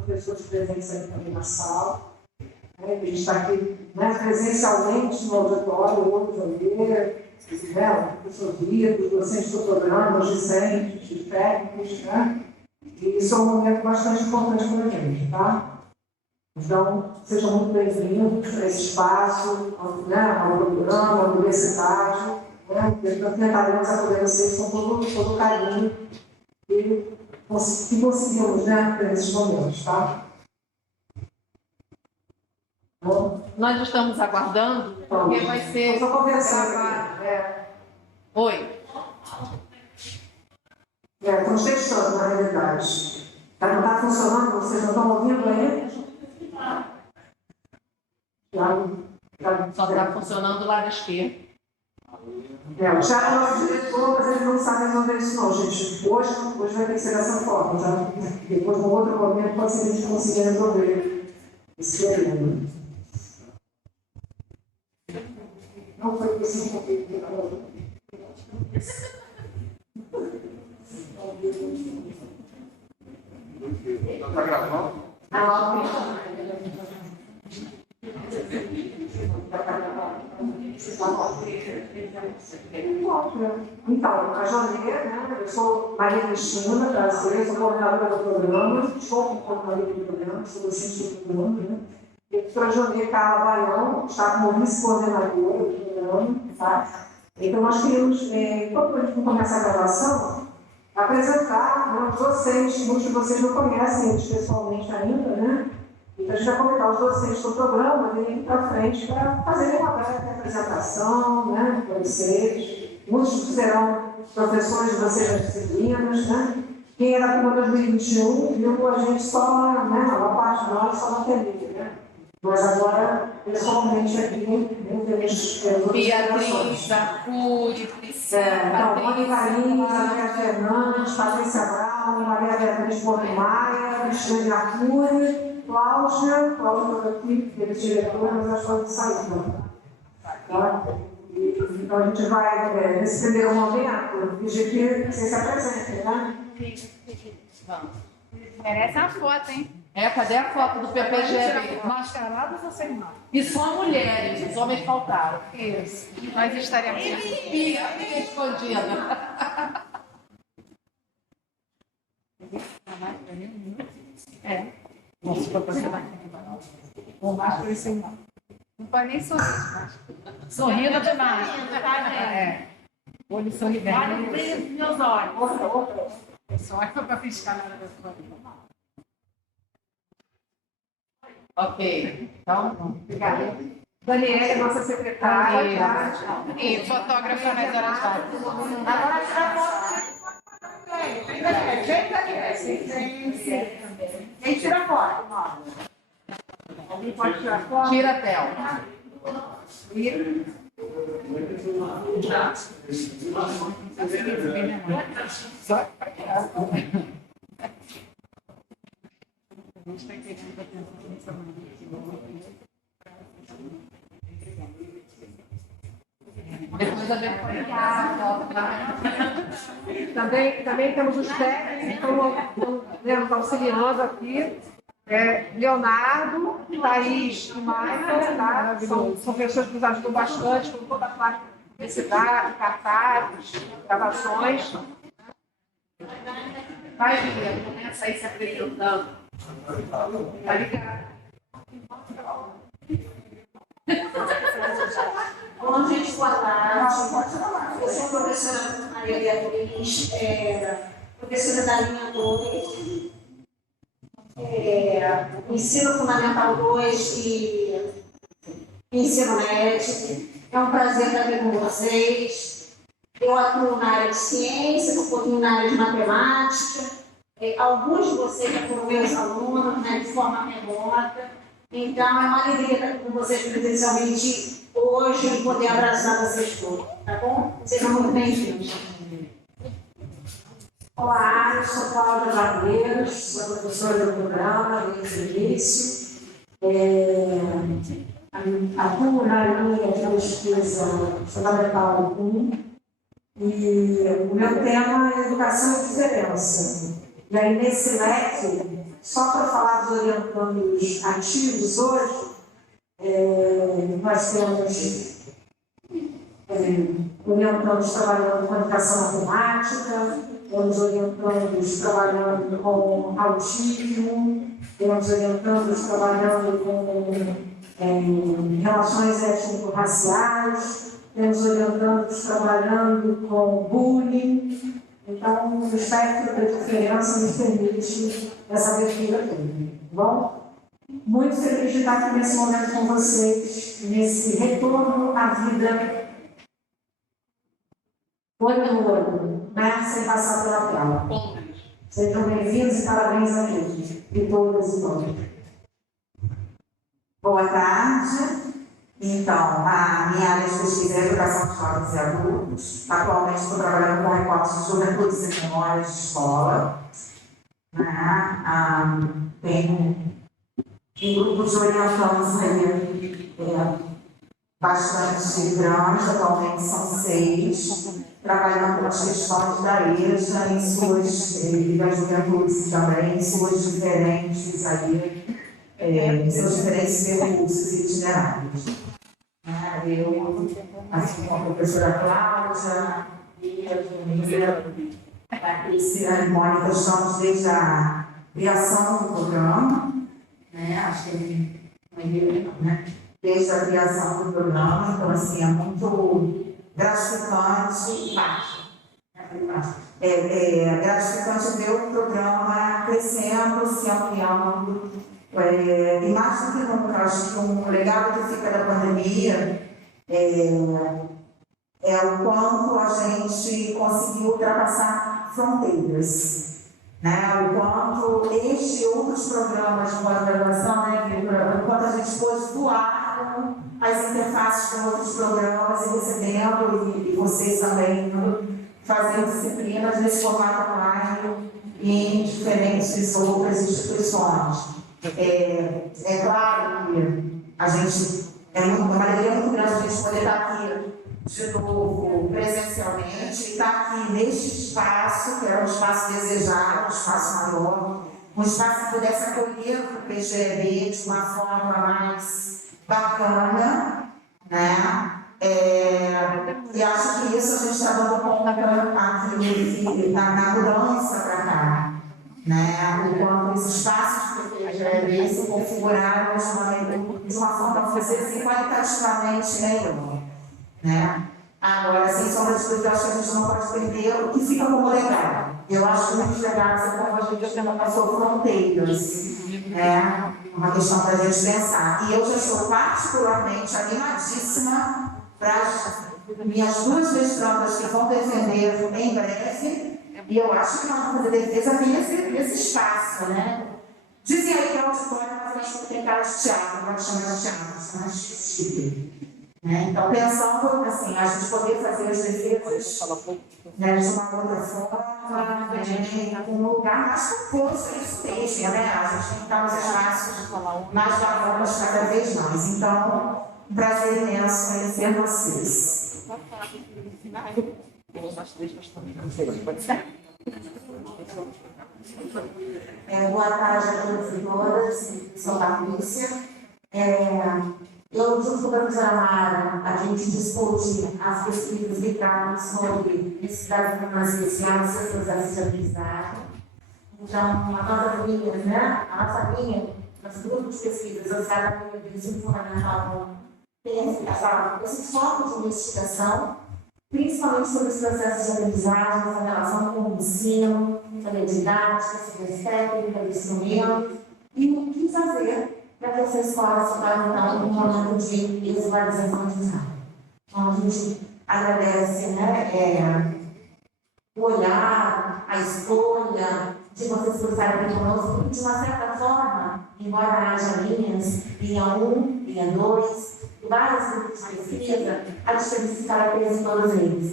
professores presentes aqui também na sala. A gente está aqui, né, presencialmente no auditório, hoje, o professor Vitor, os docentes do programa, os discentes, os técnicos, né? E isso é um momento bastante importante para a gente, tá? Então, sejam muito bem-vindos a esse espaço, né, ao programa, ao universitário, né? Tentaremos acolher vocês com todo o carinho que conseguimos, né, nesses momentos, tá? Bom, nós estamos aguardando, porque vai ser... Estou conversando. Oi. Estamos testando, na realidade. Não está funcionando? Vocês não estão ouvindo aí? Só está funcionando do lado esquerdo. O Thiago é o nosso diretor, mas ele não sabe resolver isso não, gente. Hoje vai ter que ser dessa forma, tá? Depois, num outro momento, pode ser que a gente consiga resolver esse problema. Não foi possível. Está gravando? Então, a Janê, né? Eu sou Maria Cristina, brasileira, sou coordenadora do programa, estou coordenadora do programa, sou docente do programa, né? E a professora Janê Carla Baião está como vice-coordenadora do programa, tá? Então, nós queríamos, enquanto a gente começa a gravação, apresentar os docentes, muitos de vocês não conhecem eles pessoalmente ainda, né? Então, a gente vai convidar os docentes do programa virem para frente para fazerem uma breve apresentação, né, para vocês. Muitos serão professores de vocês das disciplinas, né? Quem é da turma 2021 viu a gente só, né, uma parte de nós só na TV, né? Mas agora, pessoalmente aqui, temos Beatriz, Arcuri, então, Mônica Lins, Maria Fernandes, Patrícia Brown, Maria Beatriz Porto Maia, Cristina Arcuri, Cláudia aqui, que é diretora, mas acho que ela saiu. Tá? Então, a gente vai, nesse primeiro momento, pedir que vocês se apresentem, né? Vamos. Merece uma foto, hein? Cadê a foto do PPGB? Mascarados ou sem máscara? E só mulheres, os homens faltaram. Isso. Nós estaremos. E fica escondida. Nossa, para você vai. Com máscara e sem máscara. Não pode nem sorrir. Sorrindo demais. Olho sorridente. Olha o brilho dos meus olhos. Só é para piscar na hora da sua vida. Ok. Então, Obrigada. Daniela, nossa secretária. E fotógrafa nas horas vagas. Agora tira foto. Quem tira foto? Alguém pode tirar foto? tira a tela. Depois a gente Também temos os técnicos que estão auxiliando aqui. Leonardo, Thaís e Michael, tá? São pessoas que nos ajudam bastante com toda a parte de publicidade, cartazes, gravações. vai, Juliana, começa aí se apresentando. Tá ligado? Bom, gente, boa tarde. Eu sou a professora Maria Beatriz, professora da linha 2, ensino fundamental 2 e ensino médio. É um prazer estar aqui com vocês. Eu atuo na área de ciência, um pouquinho na área de matemática. Alguns de vocês já foram meus alunos, né, de forma remota. Então, é uma alegria estar com vocês presencialmente hoje e poder abraçar vocês todos, tá bom? Sejam muito bem-vindos. Olá, eu sou Cláudia Barreiros, sou professora do programa desde o início. Atuo na linha de pesquisa fundamental 1 e o meu tema é educação e diferença. E aí, nesse leque, só para falar dos orientandos ativos hoje, nós temos orientandos trabalhando com educação matemática, temos orientandos trabalhando com autismo, temos orientandos trabalhando com relações étnico-raciais, temos orientandos trabalhando com bullying. Então, o espectro da diferença nos permite essa abertura toda. Bom? Muito feliz de estar aqui nesse momento com vocês, nesse retorno à vida olho no olho, né? Sem passar pela tela. Sejam bem-vindos e parabéns a todos, e todas e todos. Boa tarde. Então, a minha área de pesquisa é educação de jovens e adultos. Atualmente estou trabalhando com recortes de juventudes e memórias de escola. Tenho um grupo de orientantes bastante grande, atualmente são 6, trabalhando com as questões da EJA em suas das juventudes também, em suas diferentes em seus diferentes percursos e itinerários. Eu, assim como a professora Cláudia e a Juliana, a Priscila e a Mônica, estamos desde a criação do programa, acho que desde a criação do programa, então assim, é muito gratificante, gratificante ver o programa crescendo, se ampliando. E mais do que nunca, acho que um legado que fica da pandemia é o quanto a gente conseguiu ultrapassar fronteiras, o quanto este e outros programas de pós-graduação, o quanto a gente pôde voar as interfaces com outros programas e recebendo, e vocês também fazendo disciplinas nesse formato online em diferentes outras instituições. É claro que a gente uma alegria muito grande a gente poder estar aqui de novo presencialmente e estar aqui neste espaço, que era um espaço desejado, um espaço maior, um espaço que pudesse acolher o PGEB de uma forma mais bacana, e acho que isso a gente está dando conta aqui na mudança para cá. Enquanto os espaços do PGEB se configuraram de uma forma, vamos dizer assim, qualitativamente melhor. Agora, sem sombra de dúvida, acho que a gente não pode perder o que fica como legal. Eu acho que muito legal essa como a gente não passou fronteiras. Uma questão para a gente pensar. E eu já estou particularmente animadíssima para as minhas 2 mestrandas que vão defender em breve. E eu acho que nós vamos fazer defesa nesse espaço, Dizem aí que é auditório, mas eu acho que tem cara de teatro, não vai chamar de teatro, mais chique. Então, pensando assim, a gente poder fazer as defesas de uma outra forma, um lugar mais composto, isso mesmo, A gente tem que estar nos espaços mais bacanas cada vez mais. Então, um prazer imenso conhecer vocês. Boa tarde a todos e todas, sou Patrícia. Eu, junto com a professora Mara, a gente discute as pesquisas ligadas sobre necessidades de formação especial, socialização e aprendizagem. Então, a nossa linha, nosso grupo de pesquisas, associado à linha de ensino fundamental, tem esse foco de investigação, principalmente sobre os processos de aprendizagem, essa relação com o ensino, sobre a didática, sobre as técnicas, instrumentos, e o que fazer para que essa escola se torne um momento de escolarização de ensino. Então, a gente agradece o olhar, a escolha de vocês conversarem aqui conosco, porque, de uma certa forma, embora haja linhas, linha 1, linha 2, vários grupos de pesquisa, a diferença se caracteriza em todos eles,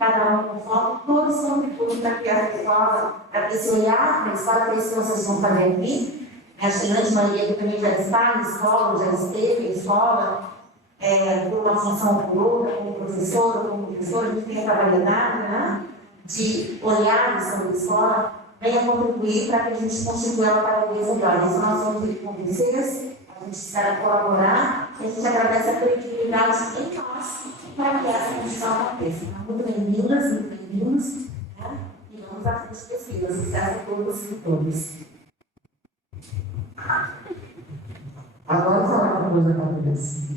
Cada um com foco, todos contribuem para criar a escola, para esse olhar para a escola, para isso que vocês vão fazer aqui. Acho que a grande maioria que também já está em escola, já esteve em escola, por uma função ou por outra, como professor, a gente tem essa variedade, de olhares sobre a escola. venha contribuir para que a gente constitua ela cada vez melhor. Isso nós vamos ir com vocês, a gente espera colaborar e a gente agradece a credibilidade em nós para que essa condição aconteça. Muito bem-vindas, muito bem-vindos, né? E vamos à frente pesquisa. Sucesso a todos e todas. Agora eu vou falar uma coisa para vocês.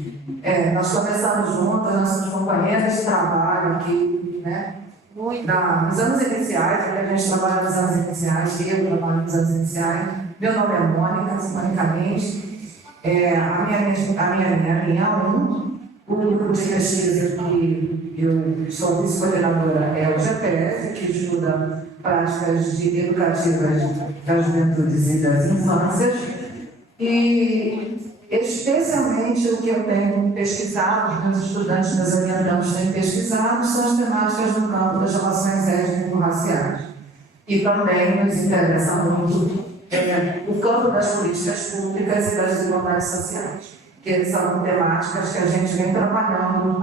Nós começamos juntas, nós somos companheiras de trabalho aqui, né? Nos anos iniciais, porque a gente trabalha nos anos iniciais, eu trabalho nos anos iniciais. Meu nome é Mônica Mendes. A minha linha 1, o grupo de pesquisa que eu sou vice-coordenadora é o GPF, que estuda práticas educativas das juventudes e das infâncias. E especialmente o que eu tenho pesquisado, os meus estudantes, meus orientantes têm pesquisado, são as temáticas no campo das relações étnico-raciais. E também nos interessa muito o campo das políticas públicas e das desigualdades sociais, que são temáticas que a gente vem trabalhando,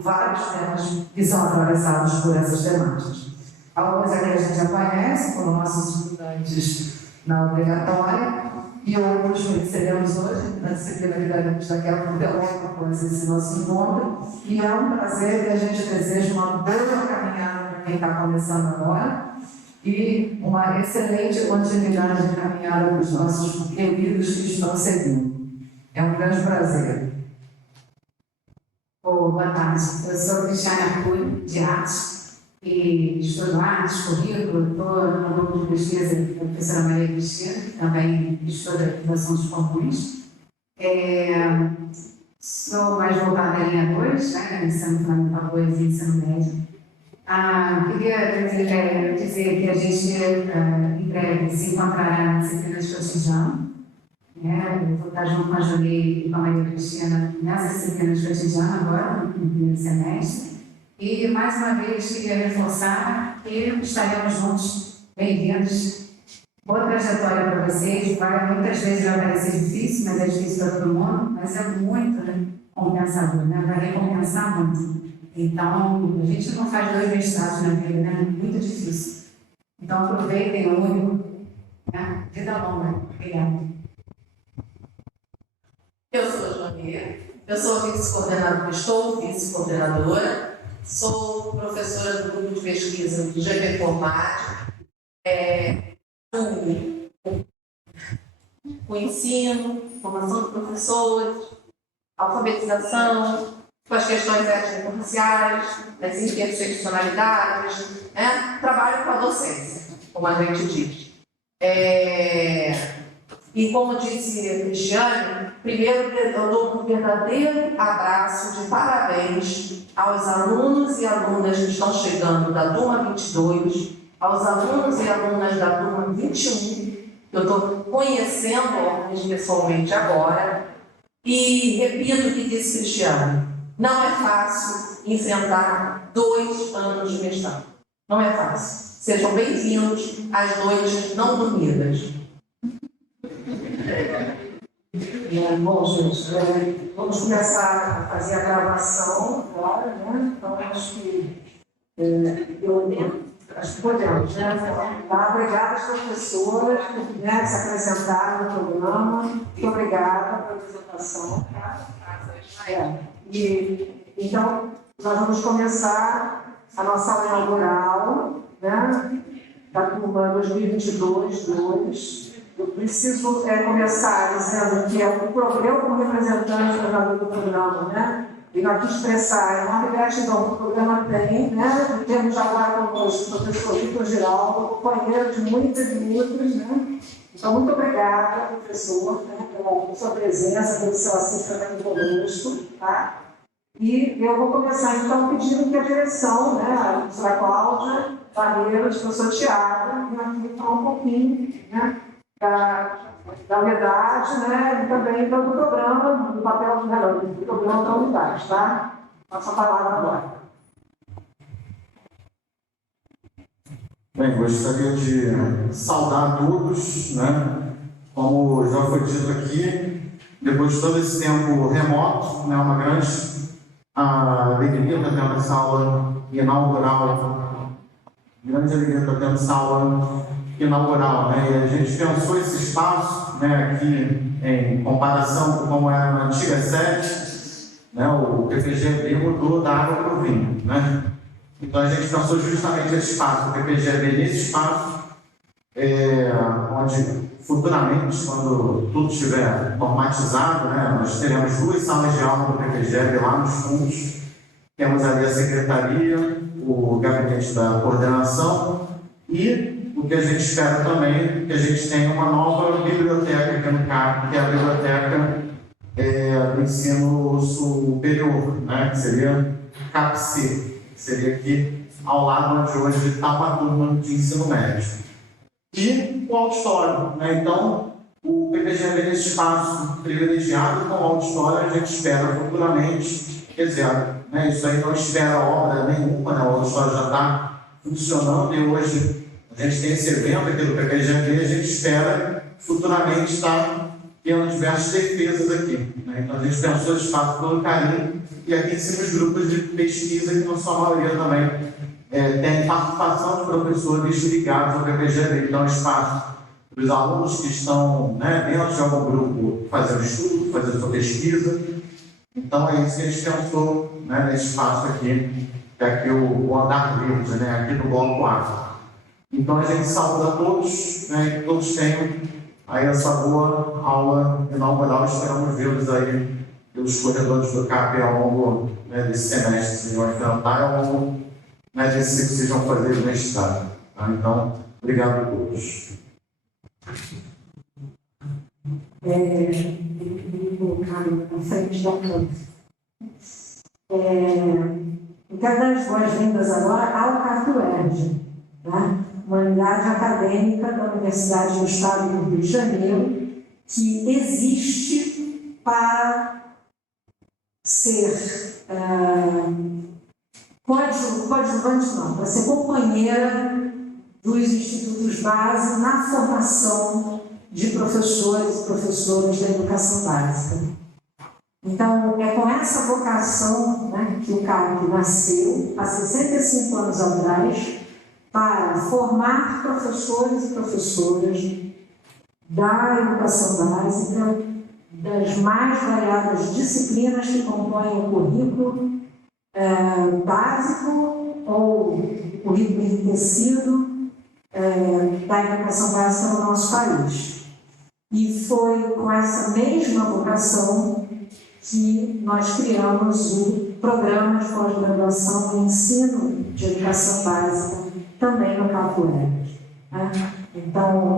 vários temas que são atravessados por essas temáticas. Alguns aqui a gente já conhece, como nossos estudantes na obrigatória, e outros conheceremos hoje, na disciplina que daremos daqui a pouco, logo após esse nosso encontro. E é um prazer que a gente deseja uma boa caminhada para quem está começando agora e uma excelente continuidade de caminhada para os nossos queridos que estão seguindo. É um grande prazer. Boa tarde, eu sou Cristiane Arcuri, de Artes, e estudo artes, currículo, estou no grupo de pesquisa da professora Maria Cristina, que também estuda articulações comuns. Sou mais voltada à linha 2, né, ensino fundamental 2 e ensino médio. Queria dizer que a gente, em breve, se encontrará na disciplina de cotidiano. Eu vou estar junto com a Julie e com a Maria Cristina nessa disciplina de cotidiano agora, no primeiro semestre. E, mais uma vez, queria reforçar que estaremos juntos, bem-vindos. Boa trajetória para vocês. Muitas vezes vai parecer difícil, mas é difícil para todo mundo, mas é muito compensador, né? Vai recompensar muito. Então, a gente não faz 2 mestrados na vida, né? É muito difícil. Então, aproveitem o único, né? Vida longa. Obrigada. Eu sou a Joania, eu sou vice-coordenadora, estou vice-coordenadora, sou professora do grupo de pesquisa do GP Informática, o ensino, formação de professores, alfabetização, com as questões étnico-raciais, as interseccionalidades, né? Trabalho com a docência, como a gente diz. E como disse a Cristiane, primeiro eu dou um verdadeiro abraço de parabéns aos alunos e alunas que estão chegando da turma 22, aos alunos e alunas da turma 21, eu estou conhecendo alguns pessoalmente agora, e repito o que disse Cristiane, não é fácil enfrentar 2 anos de mestrado. Não é fácil. Sejam bem-vindos às noites não dormidas. Bom, gente, vamos começar a fazer a gravação agora, né? Então, acho que podemos, né? Tá? Obrigada às professoras, né, que se apresentaram no programa. Muito obrigada pela apresentação. Então, nós vamos começar a nossa aula inaugural, né, da turma 2022-2. Eu preciso começar dizendo que eu, como representante do programa, né, venho aqui expressar a enorme gratidão que o programa tem, né, temos agora conosco o professor Vitor Giraldo, companheiro de muitas e muitas, né. Então, muito obrigada, professor, né, pela sua presença, pelo seu assessoramento conosco, tá? E eu vou começar, então, pedindo que a direção, né, a professora Cláudia Barreiros, o professor Tiago, venham aqui falar um pouquinho, né, da unidade, né, e também do programa, do papel do programa da unidade, tá? Passa a palavra agora. Bem, gostaria de saudar todos, né? Como já foi dito aqui, depois de todo esse tempo remoto, né, uma grande alegria estar tendo essa aula inaugural, grande alegria estar tendo essa aula inaugural, né? E a gente pensou esse espaço, né, aqui em comparação com como era na antiga sede, né? O PPGB mudou da água para o vinho, né? Então a gente pensou justamente esse espaço, o PPGB nesse espaço, onde futuramente, quando tudo estiver normatizado, né, nós teremos 2 salas de aula do PPGB lá nos fundos. Temos ali a secretaria, o gabinete da coordenação e o que a gente espera também é que a gente tenha uma nova biblioteca aqui no CAP, que é a biblioteca do ensino superior, né, que seria CAPC, que seria aqui ao lado onde hoje está uma turma de ensino médio. E o auditório, né? Então, o PPGB nesse espaço privilegiado com o auditório, a gente espera futuramente, quer dizer, né, isso aí não espera obra nenhuma, né? O auditório já está funcionando e hoje a gente tem esse evento aqui do PPGB, a gente espera futuramente estar tendo diversas defesas aqui, né? Então, a gente pensou esse espaço todo carinho e aqui em cima os grupos de pesquisa, que na sua maioria também tem participação de professores ligados ao PPGB, então espaço para os alunos que estão, né, dentro de algum grupo fazendo estudo, fazendo sua pesquisa. Então é isso que a gente pensou, né, nesse espaço aqui, que é aqui o andar verde, né, aqui no bloco A. Então a gente saúda a todos, né, que todos tenham aí essa boa aula inaugural. Esperamos vê-los aí pelos corredores do CAP ao longo, né, desse semestre, se não enfrentar, ao longo, né, desse que vocês vão fazer no estado. Tá? Então, obrigado a todos. Na frente da câmera. Eu quero dar as boas-vindas agora ao CAP-UERJ, né? Uma unidade acadêmica da Universidade do Estado do Rio de Janeiro, que existe para ser coadjuvante não, para ser companheira dos institutos base na formação de professores e professoras da educação básica. Então, é com essa vocação, né, que o CAP nasceu há 65 anos atrás para formar professores e professoras da educação básica, das mais variadas disciplinas que compõem o currículo básico ou currículo enriquecido da educação básica no nosso país. E foi com essa mesma vocação que nós criamos o programa de pós-graduação em ensino de educação básica, também no CAP-UERJ. Né? Então,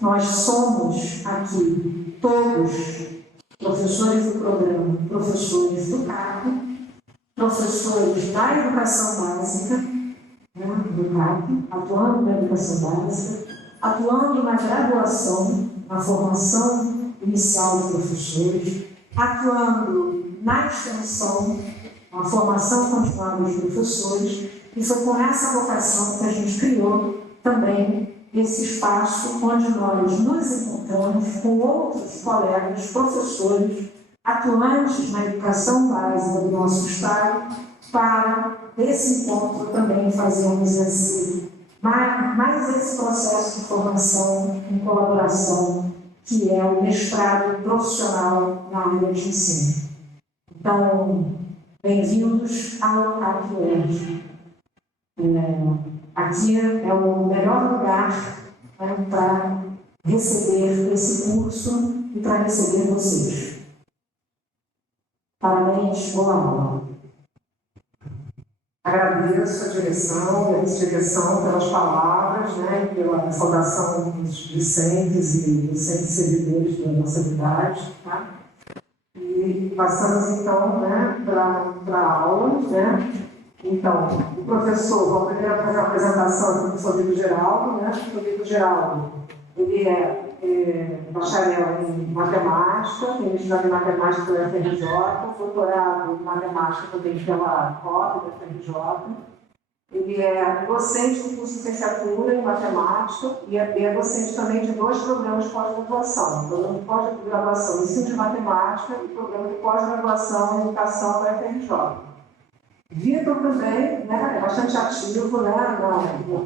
nós somos aqui todos professores do programa, professores do CAP, professores da educação básica, né, do CAP, atuando na educação básica, atuando na graduação, na formação inicial de professores, atuando na extensão, na formação continuada dos professores, e foi com essa vocação que a gente criou também esse espaço onde nós nos encontramos com outros colegas, professores, atuantes na educação básica do nosso Estado, para, desse encontro, também fazermos mais esse processo de formação em colaboração, que é o mestrado profissional na área de ensino. Então, bem-vindos ao CAP-UERJ. Aqui é o melhor lugar, né, para receber esse curso e para receber vocês. Parabéns, boa aula. Agradeço a direção e a vice-direção pelas palavras, né, pela saudação dos discentes e docentes servidores da nossa unidade. Tá? E passamos então, né, para a aula. Né? Então, o professor, vamos primeiro fazer uma apresentação do professor Vitor Geraldo. Né? O professor Vitor Geraldo, ele é bacharel em matemática, tem mestrado em matemática pela FRJ, doutorado em matemática também pela COP da FRJ. Ele é docente do curso de licenciatura em matemática e é docente também de 2 programas de pós-graduação. Programa de pós-graduação em ensino de matemática e programa de pós-graduação em educação da FRJ. Vitor também, né, é bastante ativo, né,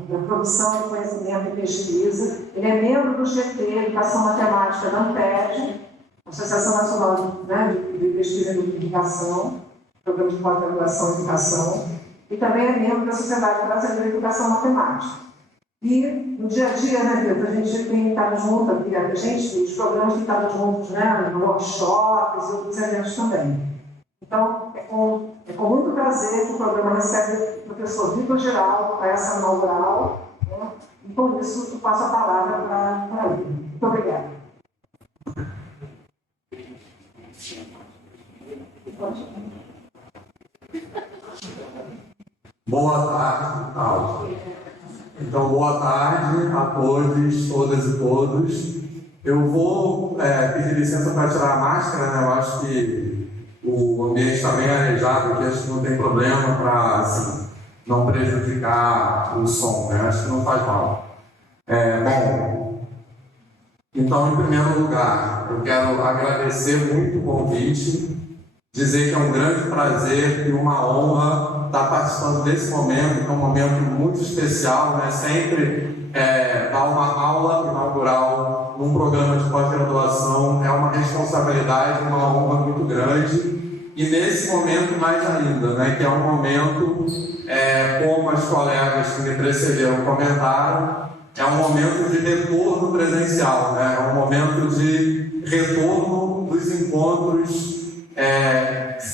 na produção de conhecimento e pesquisa. Ele é membro do GT, Educação Matemática da ANPED, Associação Nacional, né, de Pesquisa e Educação, Programa de Pós-Graduação e Educação, e também é membro da Sociedade Brasileira de Educação Matemática. E no dia a dia, né, Vitor, a gente tem estado junto aqui, os programas têm estado juntos, né, no workshops e outros eventos também. Então, é com muito prazer que o programa recebe o professor Vitor Geraldo para essa inaugural, né, e por isso eu passo a palavra para ele. Muito obrigada. Boa tarde, tal. Então, boa tarde a todos, todas e todos. Eu vou pedir licença para tirar a máscara, né? Eu acho que o ambiente está bem arejado, que acho que não tem problema para assim, não prejudicar o som, né? Acho que não faz mal. Bom, então, em primeiro lugar, eu quero agradecer muito o convite, dizer que é um grande prazer e uma honra estar participando desse momento, que é um momento muito especial, né? Sempre dar uma aula inaugural num programa de pós-graduação é uma responsabilidade, uma honra muito grande, e nesse momento mais ainda, né? Que é um momento, como as colegas que me precederam comentaram, é um momento de retorno presencial, né? É um momento de retorno dos encontros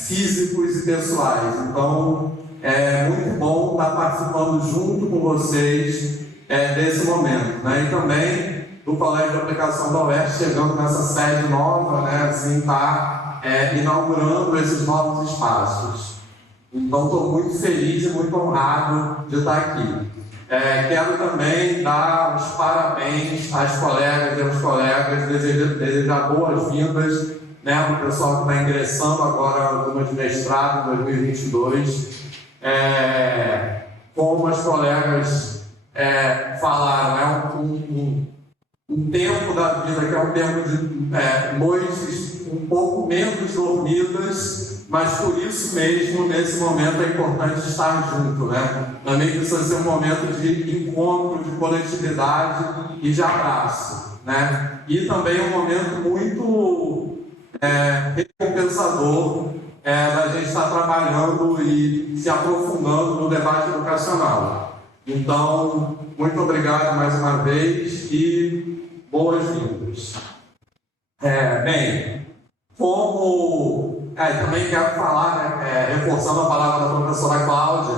físicos e pessoais. Então, é muito bom estar participando junto com vocês desse momento, né? E também do Colégio de Aplicação da UERJ chegando nessa sede nova, né? Assim, está inaugurando esses novos espaços. Então, estou muito feliz e muito honrado de estar aqui. Quero também dar os parabéns às colegas e aos colegas, desejar boas-vindas, né, para o pessoal que está ingressando agora no turma de mestrado em 2022. Como as colegas falaram, um tempo da vida que é um tempo de noites um pouco menos dormidas, mas por isso mesmo, nesse momento, é importante estar junto, né? Também precisa ser um momento de encontro, de coletividade e de abraço, né? E também um momento muito recompensador da gente estar trabalhando e se aprofundando no debate educacional. Então, muito obrigado mais uma vez e boas-vindas. Bem, também quero falar, reforçando a palavra da professora Cláudia,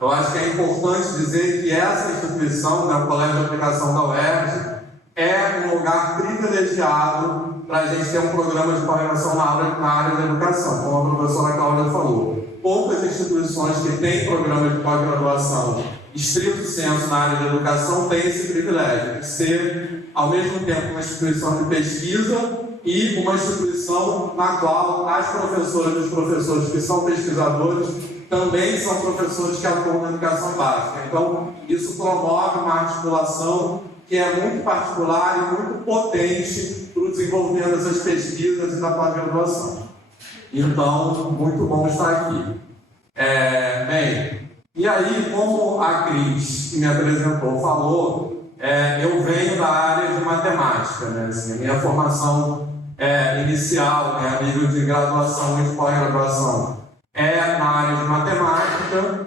eu acho que é importante dizer que essa instituição, né, o Colégio de Aplicação da UERJ, é um lugar privilegiado para a gente ter um programa de pós-graduação na área da educação, como a professora Cláudia falou. Poucas instituições que têm programa de pós-graduação estrito senso na área da educação têm esse privilégio de ser, ao mesmo tempo, uma instituição de pesquisa e uma instituição na qual as professoras e os professores que são pesquisadores também são professores que atuam na educação básica. Então, isso promove uma articulação que é muito particular e muito potente para o desenvolvimento dessas pesquisas e da pós-graduação. Então, muito bom estar aqui. Bem, e aí, como a Cris, que me apresentou, falou, eu venho da área de matemática, né? Assim, a minha formação inicial, né, a nível de graduação e de pós-graduação, na área de matemática.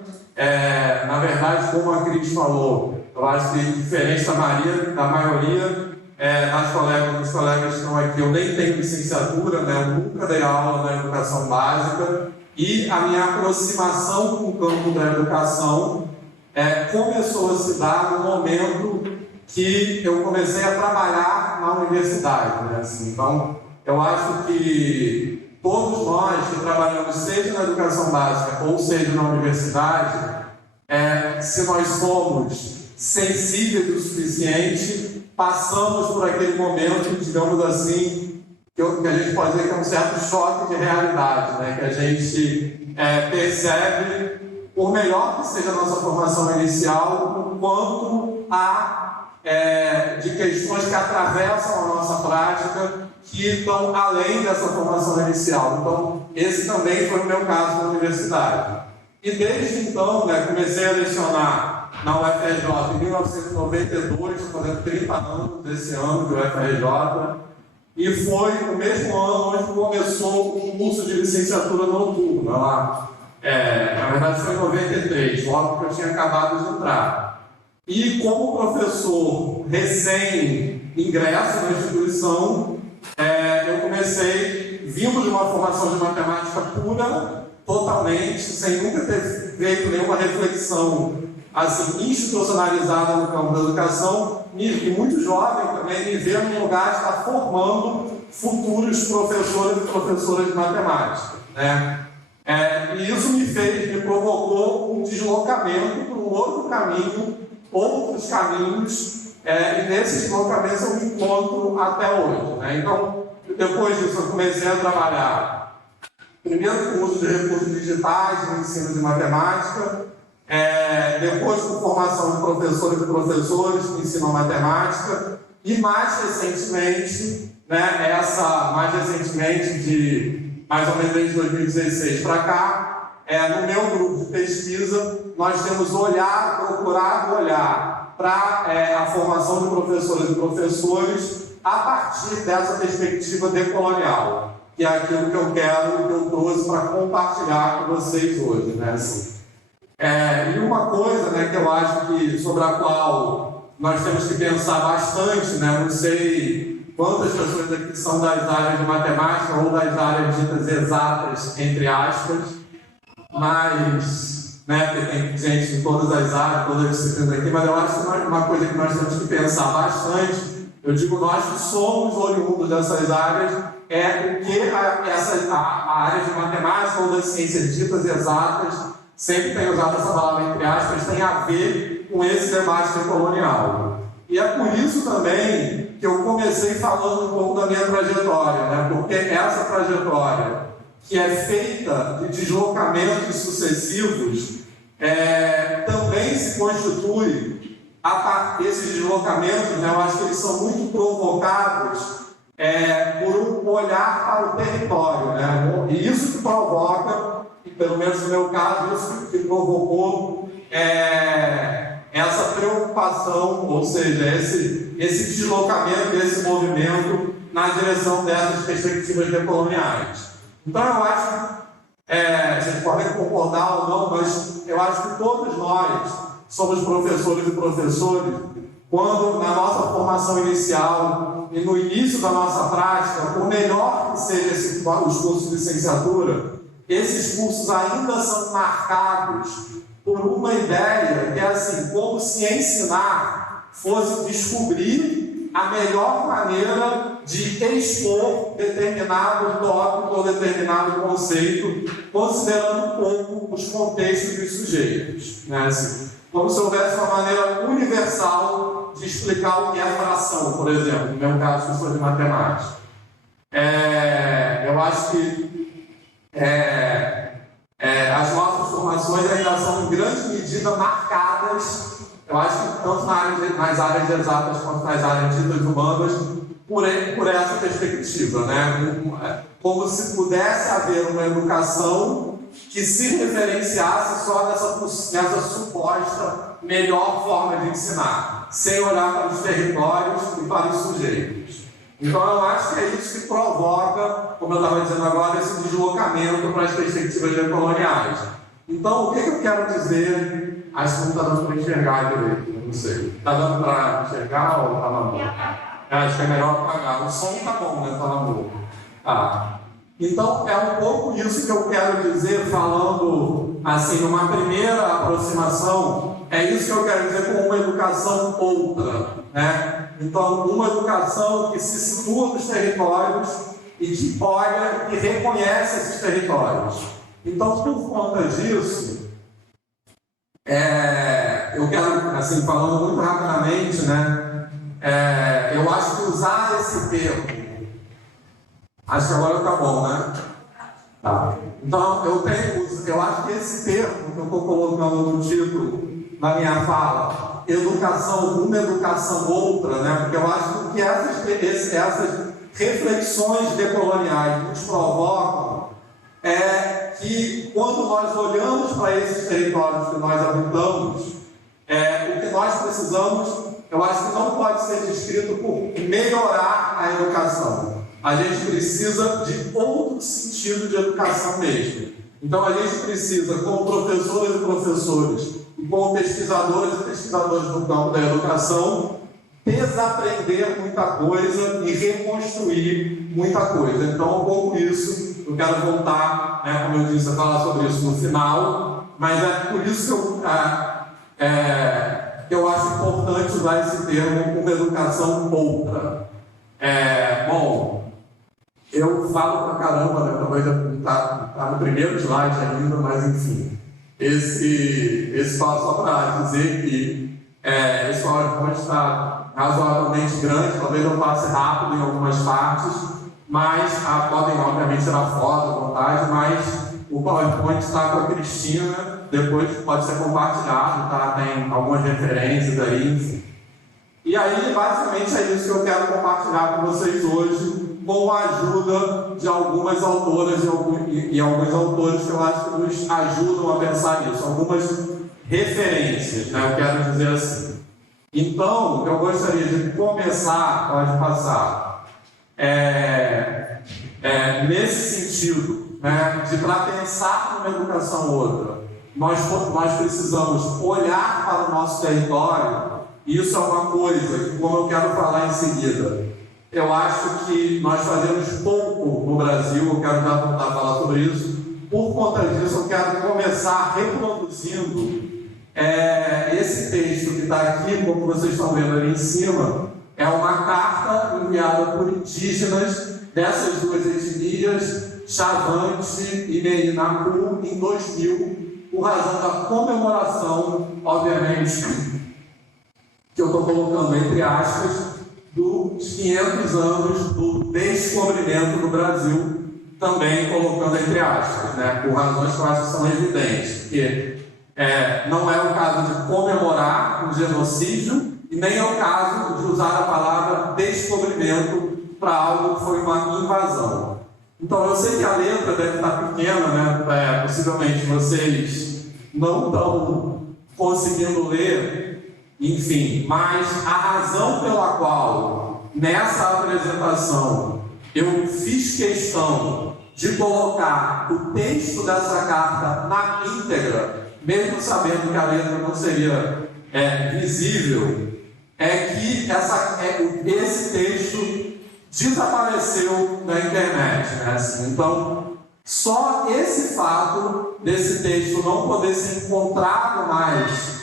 Na verdade, como a Cris falou, eu acho que diferente da maioria das colegas, dos colegas que estão aqui, eu nem tenho licenciatura, né? Eu nunca dei aula na educação básica, e a minha aproximação com o campo da educação começou a se dar no momento que eu comecei a trabalhar na universidade, né? Assim, então, eu acho que todos nós que trabalhamos, seja na educação básica ou seja na universidade, se nós somos sensíveis o suficiente, passamos por aquele momento, digamos assim, que a gente pode dizer que é um certo choque de realidade, né? Que a gente percebe, por melhor que seja a nossa formação inicial, o quanto há de questões que atravessam a nossa prática, que estão além dessa formação inicial. Então, esse também foi o meu caso na universidade. E desde então, né, comecei a lecionar na UFRJ em 1992, fazendo 30 anos desse ano de UFRJ, e foi o mesmo ano onde começou o curso de licenciatura noturna lá. Na verdade foi em 93, logo que eu tinha acabado de entrar. E como professor recém-ingresso na instituição, eu comecei vindo de uma formação de matemática pura, totalmente, sem nunca ter feito nenhuma reflexão assim, institucionalizada no campo da educação, e muito jovem também, me ver num lugar de estar formando futuros professores e professoras de matemática, né? E isso me provocou um deslocamento para um outro caminho, outros caminhos, e nesses deslocamentos eu me encontro até hoje, né? Então, depois disso eu comecei a trabalhar primeiro com o uso de recursos digitais no ensino de matemática, depois com formação de professores e professores que ensinam matemática, e mais recentemente, né, de mais ou menos desde 2016 para cá, no meu grupo de pesquisa, nós temos procurado olhar para a formação de professoras e professores a partir dessa perspectiva decolonial, que é aquilo que eu trouxe para compartilhar com vocês hoje, né? Assim. E uma coisa, né, que eu acho que sobre a qual nós temos que pensar bastante, né? Não sei quantas pessoas aqui são das áreas de matemática ou das áreas ditas exatas, entre aspas, mas, né, porque tem gente de todas as áreas, todas as disciplinas aqui, mas eu acho que uma coisa que nós temos que pensar bastante, eu digo nós que somos oriundos dessas áreas, o que a área de matemática ou das ciências ditas exatas, sempre tem usado essa palavra entre aspas, tem a ver com esse debate decolonial. E é por isso também que eu comecei falando um pouco da minha trajetória, né? Porque essa trajetória, que é feita de deslocamentos sucessivos, também se constitui, esses deslocamentos, né? Eu acho que eles são muito provocados por um olhar para o território, né? E isso que provoca, pelo menos no meu caso, isso que provocou essa preocupação, ou seja, esse deslocamento, esse movimento na direção dessas perspectivas decoloniais. Então eu acho que, vocês podem concordar ou não, mas eu acho que todos nós somos professores e professores quando na nossa formação inicial e no início da nossa prática, por melhor que seja os cursos de licenciatura, esses cursos ainda são marcados por uma ideia que é assim, como se ensinar fosse descobrir a melhor maneira de expor determinado tópico ou determinado conceito, considerando um pouco os contextos dos sujeitos, né? Assim, como se houvesse uma maneira universal de explicar o que é fração, por exemplo, no meu caso, que sou de matemática. Eu acho que as nossas formações ainda são, em grande medida, marcadas, eu acho que tanto nas áreas exatas quanto nas áreas ditas humanas, por essa perspectiva, né? Como se pudesse haver uma educação que se referenciasse só nessa suposta melhor forma de ensinar, sem olhar para os territórios e para os sujeitos. Então, eu acho que é isso que provoca, como eu estava dizendo agora, esse deslocamento para as perspectivas decoloniais. Então, o que eu quero dizer? Acho que não está dando para enxergar direito, não sei. Está dando para enxergar ou está na boca? Acho que é melhor apagar. O som está bom, né? Está na boca. Então, é um pouco isso que eu quero dizer, falando assim, numa primeira aproximação, é isso que eu quero dizer com uma educação outra, né? Então, uma educação que se situa nos territórios e que olha e reconhece esses territórios. Então, por conta disso, eu quero, assim, falando muito rapidamente, né? Eu acho que usar esse termo, acho que agora está bom, né? Tá. Então, eu acho que esse termo que eu estou colocando no título, na minha fala, uma educação outra, né? Porque eu acho que essas reflexões decoloniais nos provocam é que quando nós olhamos para esses territórios que nós habitamos, o que nós precisamos, eu acho que não pode ser descrito por melhorar a educação. A gente precisa de outro sentido de educação mesmo. Então a gente precisa, como professoras e professores, e como pesquisadores e pesquisadores no campo da educação, desaprender muita coisa e reconstruir muita coisa. Então, um pouco isso, eu quero voltar, como eu disse, a falar sobre isso no final, mas é por isso que eu acho importante usar esse termo, uma educação outra. Bom, eu falo pra caramba, né? Talvez tá no primeiro slide ainda, mas enfim. Esse falo só para dizer que esse PowerPoint está razoavelmente grande, talvez eu passe rápido em algumas partes, mas podem obviamente tirar foto à vontade, mas o PowerPoint está com a Cristina, depois pode ser compartilhado, tá? Tem algumas referências aí, enfim. E aí, basicamente, é isso que eu quero compartilhar com vocês hoje, com a ajuda de algumas autoras e alguns autores que eu acho que nos ajudam a pensar nisso, algumas referências, né? Eu quero dizer assim. Então, eu gostaria de começar, pode passar, nesse sentido, né, de para pensar numa educação outra, nós precisamos olhar para o nosso território. Isso é uma coisa que, como eu quero falar em seguida, eu acho que nós fazemos pouco no Brasil, eu quero já voltar a falar sobre isso. Por conta disso, eu quero começar reproduzindo esse texto que está aqui, como vocês estão vendo ali em cima, é uma carta enviada por indígenas dessas duas etnias, Xavante e Meinacu, em 2000, por razão da comemoração, obviamente, que eu estou colocando entre aspas, dos 500 anos do descobrimento do Brasil, também colocando entre aspas, né, por razões que eu acho que são evidentes, porque não é o caso de comemorar um genocídio e nem é o caso de usar a palavra descobrimento para algo que foi uma invasão. Então, eu sei que a letra deve estar pequena, né? Possivelmente vocês não estão conseguindo ler, enfim, mas a razão pela qual nessa apresentação eu fiz questão de colocar o texto dessa carta na íntegra, mesmo sabendo que a letra não seria visível, é que esse texto desapareceu da internet, né? Assim, então, só esse fato desse texto não poder ser encontrado mais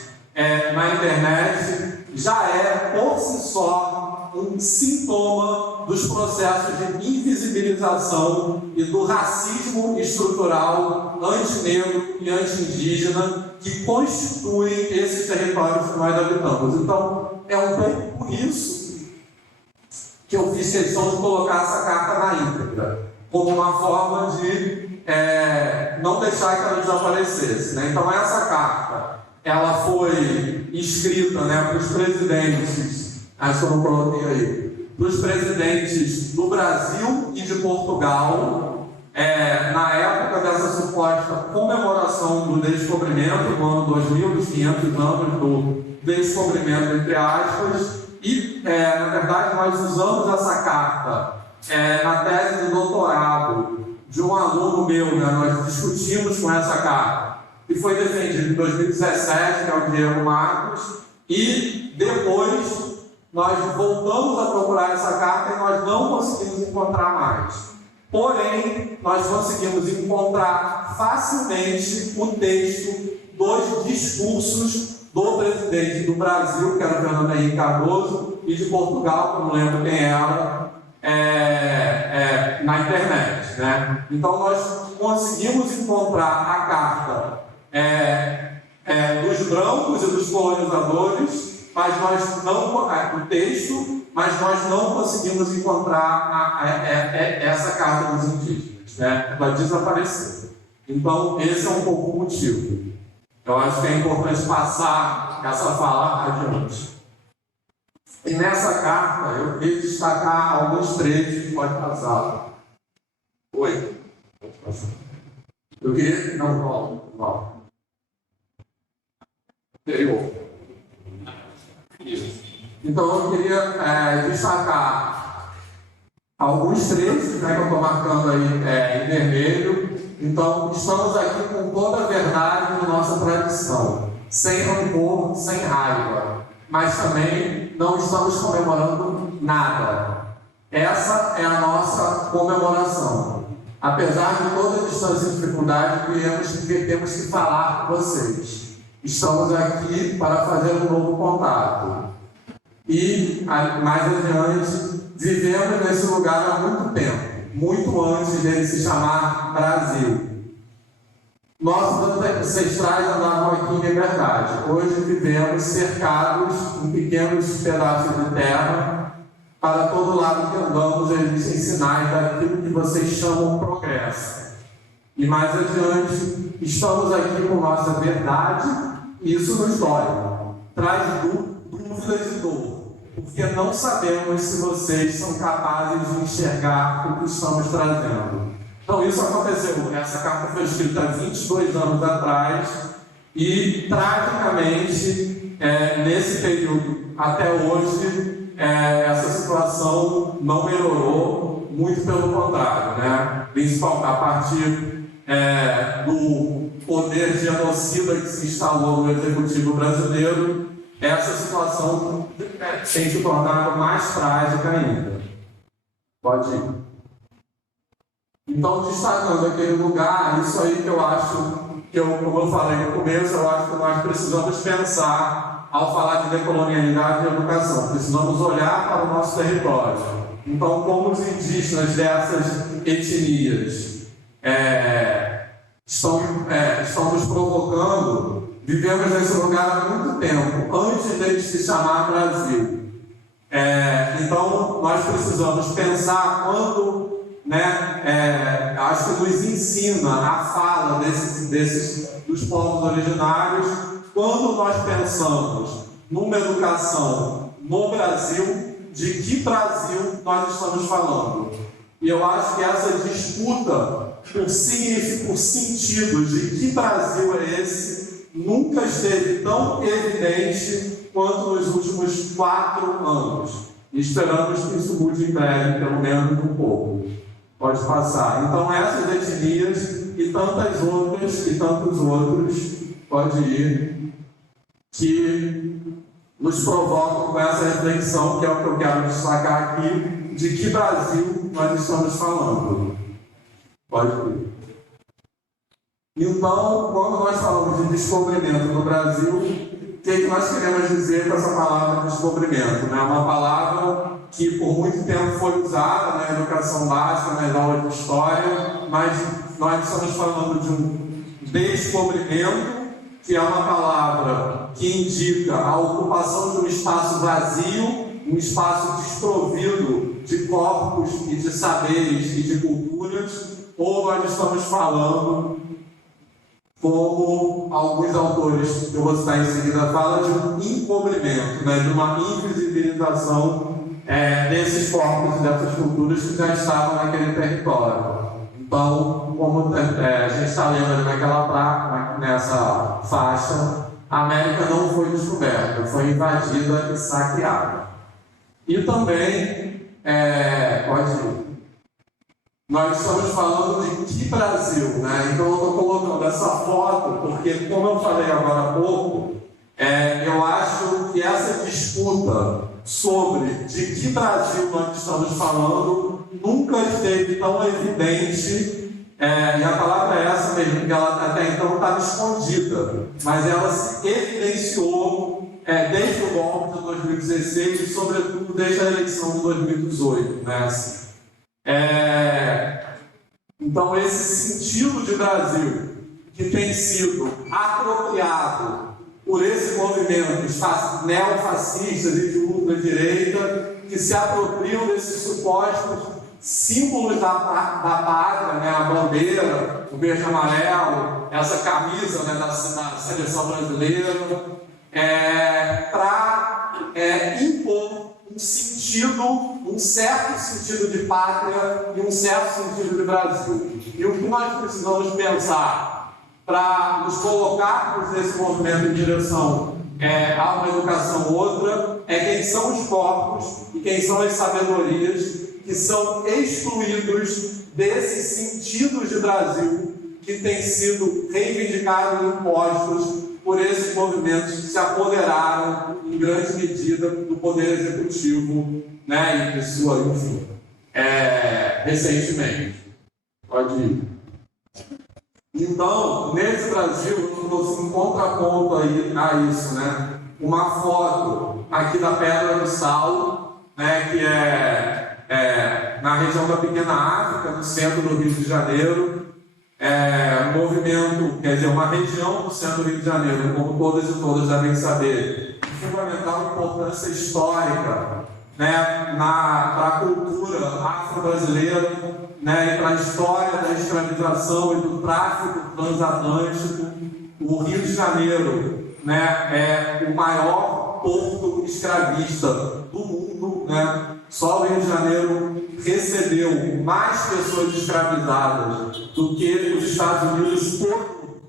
na internet já é, por si só, um sintoma dos processos de invisibilização e do racismo estrutural anti-negro e anti-indígena que constituem esses territórios que nós habitamos. Então, é um pouco por isso que eu fiz questão de colocar essa carta na íntegra, como uma forma de não deixar que ela desaparecesse, né? Então, essa carta, ela foi escrita, né, para os presidentes, acho que eu não coloquei aí, para os presidentes do Brasil e de Portugal, na época dessa suposta comemoração do descobrimento, no ano 2000, dos 500 anos do descobrimento, entre aspas, e, na verdade, nós usamos essa carta na tese de doutorado de um aluno meu, né? Nós discutimos com essa carta, que foi defendido em 2017, que é o Diego Marcos, e depois nós voltamos a procurar essa carta e nós não conseguimos encontrar mais. Porém, nós conseguimos encontrar facilmente o texto dos discursos do presidente do Brasil, que era o Fernando Henrique Cardoso, e de Portugal, que eu não lembro quem era, na internet, né? Então, nós conseguimos encontrar a carta dos brancos e dos colonizadores, mas nós não, o texto, mas nós não conseguimos encontrar essa carta dos indígenas, né? Ela desapareceu. Então, esse é um pouco o motivo. Eu acho que é importante passar essa fala adiante. E nessa carta, eu queria destacar alguns trechos, pode passar. Oi? Pode passar. Eu queria. Não, volta. Anterior. Isso. Então, eu queria destacar alguns trechos, né, que eu estou marcando aí em vermelho. Então, estamos aqui com toda a verdade da nossa tradição, sem rancor, sem raiva, mas também não estamos comemorando nada. Essa é a nossa comemoração. Apesar de toda a distância e dificuldade, temos que falar com vocês. Estamos aqui para fazer um novo contato. E, mais adiante, vivemos nesse lugar há muito tempo, muito antes dele se chamar Brasil. Nossos ancestrais andavam aqui em liberdade. Hoje vivemos cercados em pequenos pedaços de terra. Para todo lado que andamos, existem sinais daquilo que vocês chamam progresso. E mais adiante, estamos aqui com nossa verdade, e isso nos dói. Traz dúvidas e dor, porque não sabemos se vocês são capazes de enxergar o que estamos trazendo. Então, isso aconteceu. Essa carta foi escrita há 22 anos atrás, e, tragicamente, nesse período até hoje, essa situação não melhorou, muito pelo contrário, né? Principalmente a partir do poder genocida que se instalou no executivo brasileiro, essa situação tem se tornado mais trágica ainda. Pode ir. Então, destacando aquele lugar, isso aí que eu acho, como eu falei no começo, eu acho que nós precisamos pensar ao falar de decolonialidade e educação. Precisamos olhar para o nosso território. Então, como os indígenas dessas etnias estão nos provocando, vivemos nesse lugar há muito tempo, antes dele se chamar Brasil. Então, nós precisamos pensar quando, acho que nos ensina a fala dos povos originários, quando nós pensamos numa educação no Brasil, de que Brasil nós estamos falando. E eu acho que essa disputa por sentido de que Brasil é esse nunca esteve tão evidente quanto nos últimos 4 anos. E esperamos que isso mude em breve, pelo menos um pouco. Pode passar. Então, essas etnias e tantas outras e tantos outros, pode ir, que nos provocam com essa reflexão, que é o que eu quero destacar aqui, de que Brasil nós estamos falando. Pode ir. Então, quando nós falamos de descobrimento no Brasil, o que nós queremos dizer com essa palavra descobrimento? É uma palavra que por muito tempo foi usada na educação básica, nas aulas de história, mas nós estamos falando de um descobrimento, que é uma palavra que indica a ocupação de um espaço vazio, um espaço desprovido de corpos e de saberes e de culturas, ou nós estamos falando, como alguns autores que eu vou citar em seguida falam, de um encobrimento, de uma invisibilização desses corpos e dessas culturas que já estavam naquele território. Então, como a gente está lendo naquela placa, nessa faixa, a América não foi descoberta, foi invadida e saqueada. E também, nós estamos falando de que Brasil, Então eu estou colocando essa foto, porque, como eu falei agora há pouco, eu acho que essa disputa sobre de que Brasil nós estamos falando nunca esteve tão evidente, e a palavra é essa mesmo, que ela até então estava escondida, mas ela se evidenciou desde o golpe de 2016 e, sobretudo, desde a eleição de 2018. Então, esse sentido de Brasil que tem sido apropriado por esse movimento neofascistas e de ultradireita, que se apropriam desses supostos símbolos da pátria, a bandeira, o verde e amarelo, essa camisa da seleção brasileira, para impor um sentido um certo sentido de pátria e um certo sentido de Brasil. E o que nós precisamos pensar para nos colocarmos nesse movimento em direção a uma educação outra é quem são os corpos e quem são as sabedorias que são excluídos desses sentidos de Brasil que têm sido reivindicados e impostos por esses movimentos que se apoderaram, em grande medida, do poder executivo, né, e de sua, enfim, recentemente. Pode ir. Então, nesse Brasil, eu trouxe um contraponto aí a isso, né? Uma foto aqui da Pedra do Sal, né, que é na região da Pequena África, no centro do Rio de Janeiro. Um movimento, quer dizer, uma região do centro do Rio de Janeiro, como todas e todas devem saber, de fundamental importância histórica, né, para a cultura afro-brasileira, né, e para a história da escravização e do tráfico transatlântico. O Rio de Janeiro, né, é o maior porto escravista do mundo, né? Só o Rio de Janeiro recebeu mais pessoas escravizadas do que os Estados Unidos,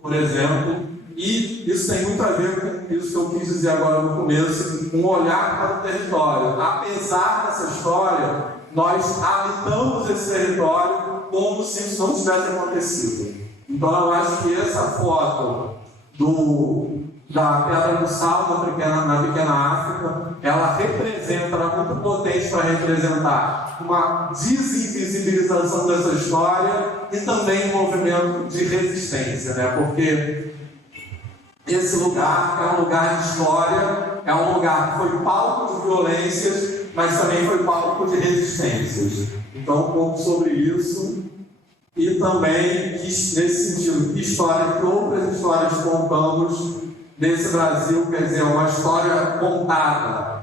por exemplo, e isso tem muito a ver com isso que eu quis dizer agora no começo, um olhar para o território. Apesar dessa história, nós habitamos esse território como se isso não tivesse acontecido. Então eu acho que essa foto da Pedra do Sal na Pequena África, ela é muito potente para representar uma desinvisibilização dessa história e também um movimento de resistência, né? Porque esse lugar é um lugar de história, é um lugar que foi palco de violências, mas também foi palco de resistências. Então, um pouco sobre isso. E também, nesse sentido, que outras histórias contamos nesse Brasil, quer dizer, uma história contada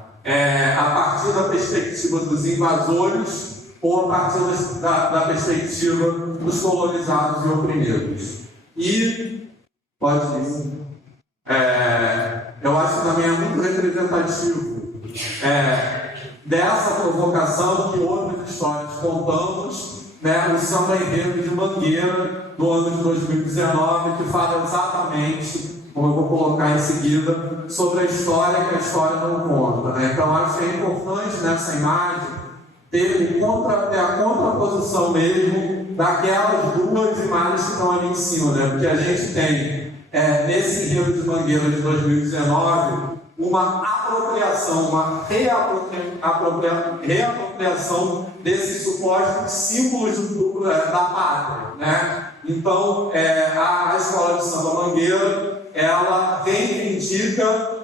a partir da perspectiva dos invasores ou a partir da perspectiva dos colonizados e oprimidos. E, pode ir, eu acho que também é muito representativo dessa provocação que outras histórias contamos, né, o samba enredo de Mangueira, do ano de 2019, que fala exatamente, como eu vou colocar em seguida, sobre a história que a história não conta. Né? Então, acho que é importante nessa imagem ter a contraposição mesmo daquelas duas imagens que estão ali em cima, né? Porque a gente tem, nesse enredo de Mangueira de 2019, uma apropriação, uma reapropriação desses supostos símbolos da pátria, né? Então, a Escola de Samba Mangueira, ela reivindica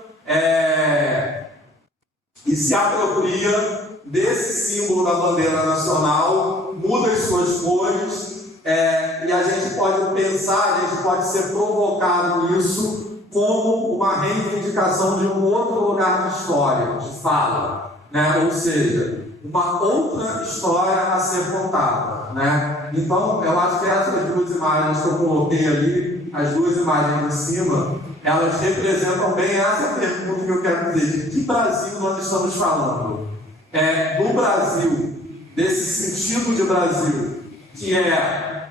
e se apropria desse símbolo da bandeira nacional, muda as suas cores, e a gente pode pensar, a gente pode ser provocado nisso como uma reivindicação de um outro lugar de história, de fala, né? Ou seja, uma outra história a ser contada, né? Então, eu acho que essas duas imagens que eu coloquei ali, as duas imagens em cima, elas representam bem essa pergunta que eu quero dizer: de que Brasil nós estamos falando? Do Brasil, desse sentido de Brasil, que é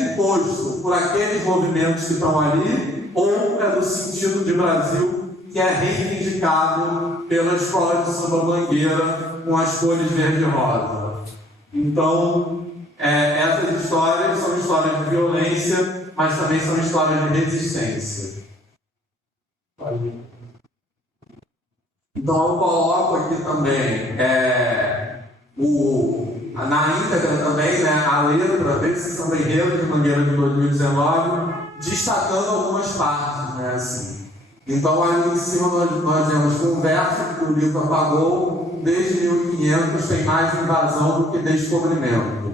imposto por aqueles movimentos que estão ali, ou do sentido de Brasil que é reivindicado pela Escola de Samba Mangueira com as cores verde e rosa. Então, essas histórias são histórias de violência, mas também são histórias de resistência. Então, eu coloco aqui também na íntegra também, né, a letra desse samba enredo de Mangueira de 2019, destacando algumas partes, né, assim. Então, ali em cima nós vemos um verso que o livro apagou: desde 1500 tem mais invasão do que descobrimento.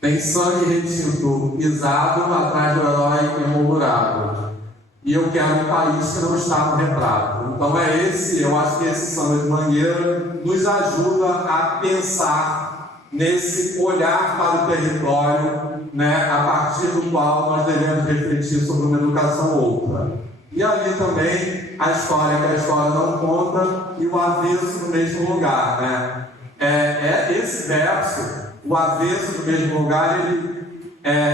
Tem sangue retinto pisado atrás do herói emoldurado. E eu quero um país que não está no retrato. Então eu acho que esse samba de Mangueira nos ajuda a pensar nesse olhar para o território, né, a partir do qual nós devemos refletir sobre uma educação outra. E ali também a história que a história não conta e o avesso no mesmo lugar, né? esse verso, o avesso do mesmo lugar,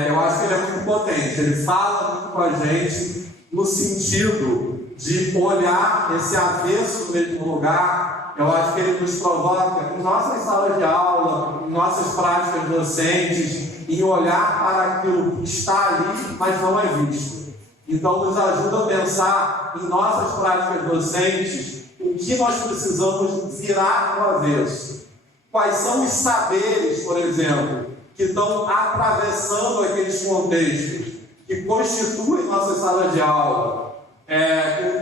eu acho que ele é muito potente. Ele fala muito com a gente no sentido de olhar esse avesso do mesmo lugar. Eu acho que ele nos provoca, em nossas salas de aula, em nossas práticas docentes, em olhar para aquilo que está ali, mas não é visto. Então, nos ajuda a pensar em nossas práticas docentes o que nós precisamos virar no avesso. Quais são os saberes, por exemplo, que estão atravessando aqueles contextos, que constituem nossa sala de aula,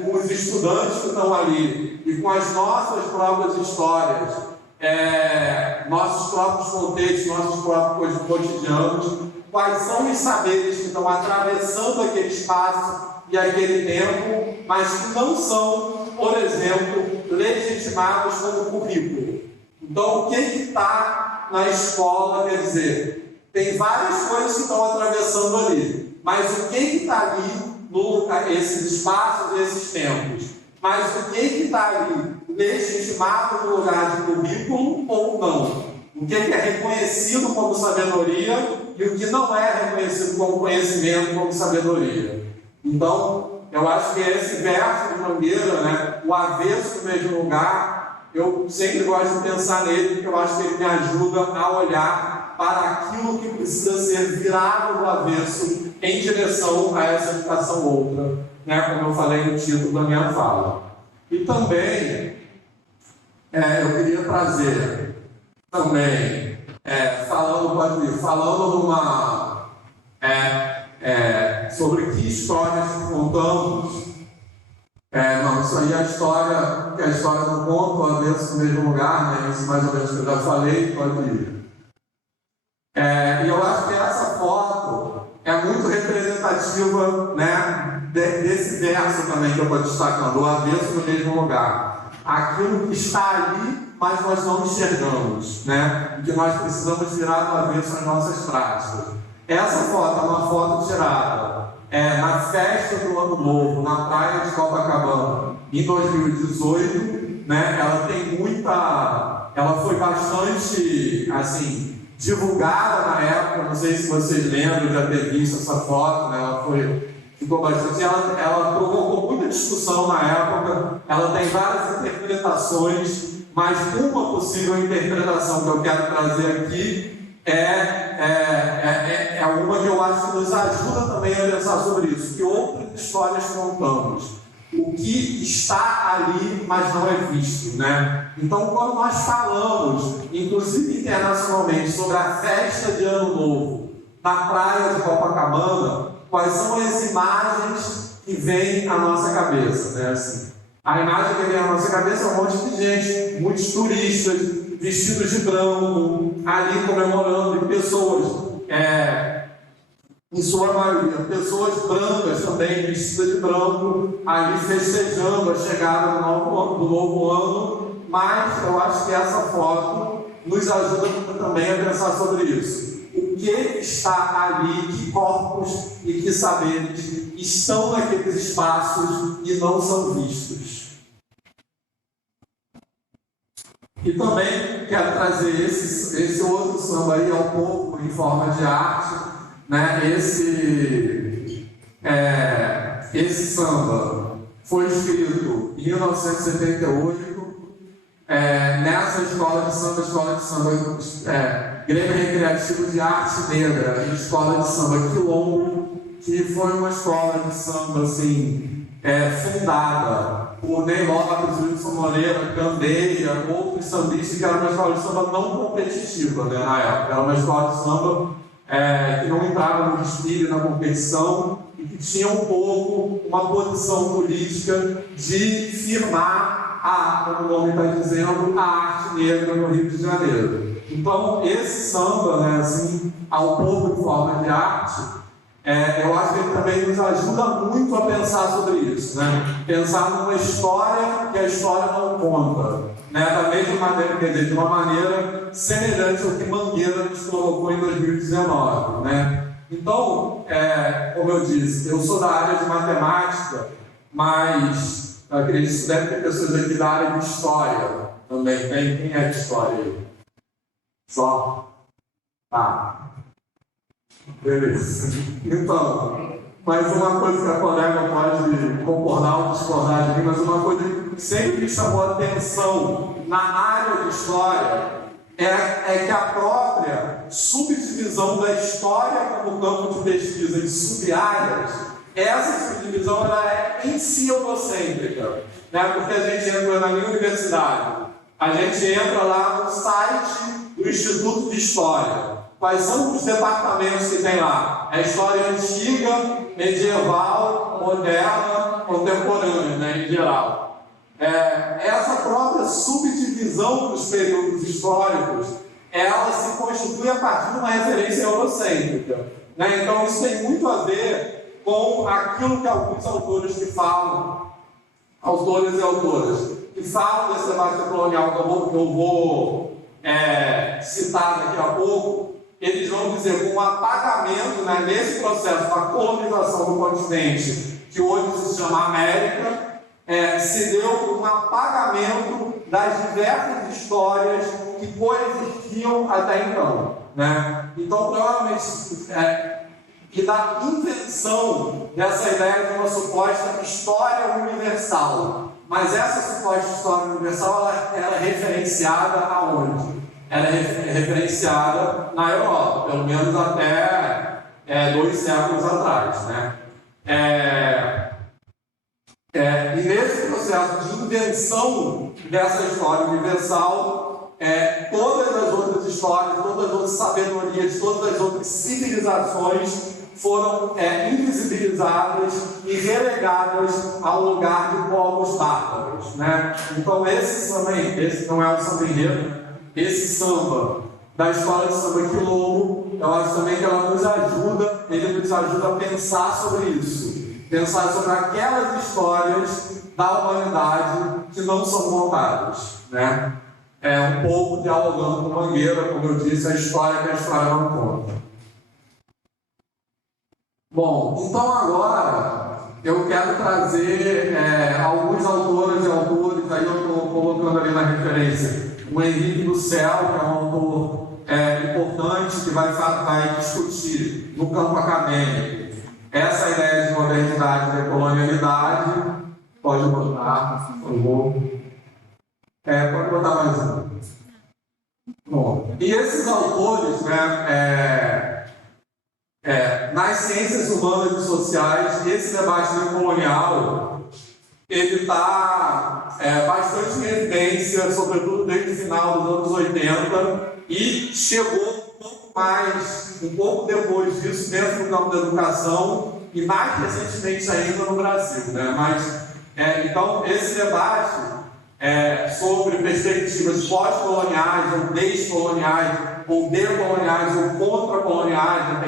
com os estudantes que estão ali e com as nossas próprias histórias, nossos próprios contextos, nossos próprios cotidianos. Quais são os saberes que estão atravessando aquele espaço e aquele tempo, mas que não são, por exemplo, legitimados como currículo. Então, o que está na escola, quer dizer, tem várias coisas que estão atravessando ali, mas o que está ali, esses espaços, esses tempos, mas o que está ali legitimado no lugar de currículo ou não? O que é reconhecido como sabedoria e o que não é reconhecido como conhecimento, como sabedoria. Então, eu acho que esse verso de Mangueira, né, o avesso do mesmo lugar, eu sempre gosto de pensar nele, porque eu acho que ele me ajuda a olhar para aquilo que precisa ser virado do avesso em direção a essa educação outra, né, como eu falei no título da minha fala. E também, eu queria trazer também, falando sobre que histórias contamos. Isso aí é a história do conto, o avesso no mesmo lugar, né? Isso mais ou menos que eu já falei, pode ir. E eu acho que essa foto é muito representativa, né, desse verso também que eu estou destacando, o avesso no mesmo lugar. Aquilo que está ali, mas nós não enxergamos, né? E que nós precisamos virar do avesso nas nossas práticas. Essa foto é uma foto tirada na festa do Ano Novo, na praia de Copacabana, em 2018, né? Ela foi bastante, assim, divulgada na época, não sei se vocês lembram de já ter visto essa foto, né? Ficou bastante, ela provocou muita discussão na época, ela tem várias interpretações, mas uma possível interpretação que eu quero trazer aqui é uma que eu acho que nos ajuda também a pensar sobre isso, que outras histórias contamos, o que está ali, mas não é visto, né? Então, quando nós falamos, inclusive internacionalmente, sobre a festa de Ano Novo na praia de Copacabana, quais são as imagens que vêm à nossa cabeça, né? Assim, a imagem que vem à nossa cabeça é um monte de gente, muitos turistas, vestidos de branco, ali comemorando, e pessoas, em sua maioria, pessoas brancas também, vestidas de branco, ali festejando a chegada do novo ano, mas eu acho que essa foto nos ajuda também a pensar sobre isso. O que está ali, que corpos e que saberes estão naqueles espaços e não são vistos. E também quero trazer esse outro samba aí ao povo em forma de arte, né? Esse samba foi escrito em 1978 nessa escola de samba, Grêmio Recreativo de Arte Negra, escola de samba Quilombo, que foi uma escola de samba assim, fundada por Ney Lopes, Wilson Moreira, Candeia, outros sambistas, que era uma escola de samba não competitiva, né, na época. Era uma escola de samba que não entrava no desfile, na competição, e que tinha um pouco uma posição política de firmar, como o nome está dizendo, a arte negra no Rio de Janeiro. Então, esse samba, né, assim, ao povo em forma de arte, eu acho que ele também nos ajuda muito a pensar sobre isso, né? Pensar numa história que a história não conta, né? Da mesma maneira, quer dizer, de uma maneira semelhante ao que Mangueira nos colocou em 2019, né? Então, como eu disse, eu sou da área de matemática, mas acredito que deve ter pessoas aqui da área de história também. Quem é de história aí? Só? Tá. Beleza. Então, mais uma coisa que a colega pode concordar ou discordar de mim, mas uma coisa que sempre me chamou a atenção na área de história é que a própria subdivisão da história como campo de pesquisa em sub-áreas, essa subdivisão ela é em si eurocêntrica, né? Porque a gente entra na minha universidade, a gente entra lá no site do Instituto de História. Quais são os departamentos que tem lá? É história antiga, medieval, moderna, contemporânea, né, em geral. Essa própria subdivisão dos períodos históricos, ela se constitui a partir de uma referência eurocêntrica, né? Então isso tem muito a ver com aquilo que alguns autores que falam, autores e autoras, que falam desse debate colonial que eu vou citar daqui a pouco. Eles vão dizer que um apagamento, né, nesse processo da colonização do continente, que hoje se chama América, se deu um apagamento das diversas histórias que coexistiam até então, né? Então, provavelmente, que da invenção dessa ideia de uma suposta história universal. Mas essa suposta história universal, ela é referenciada aonde? Ela é referenciada na Europa, pelo menos até 2 séculos atrás, né? E nesse processo de invenção dessa história universal, todas as outras histórias, todas as outras sabedorias, todas as outras civilizações foram invisibilizadas e relegadas ao lugar de povos bárbaros, né? Então esse não é o samba enredo, esse samba da história do samba quilombo, eu acho também que ele nos ajuda a pensar sobre isso. Pensar sobre aquelas histórias da humanidade que não são contadas, né? Um pouco dialogando com Mangueira, como eu disse, a história que a história não conta. Bom, então agora eu quero trazer alguns autores e autores, aí eu estou colocando ali na referência o Henrique do Céu, que é um autor importante que vai discutir no campo acadêmico essa ideia de modernidade e decolonialidade. Pode botar, por favor. Pode botar mais um. Bom, e esses autores, né, nas ciências humanas e sociais, esse debate decolonial, ele está bastante em evidência, sobretudo desde o final dos anos 80, e chegou um pouco depois disso, dentro do campo da educação e mais recentemente ainda no Brasil, né? Então, esse debate sobre perspectivas pós-coloniais ou descoloniais ou decoloniais ou contra-coloniais, né?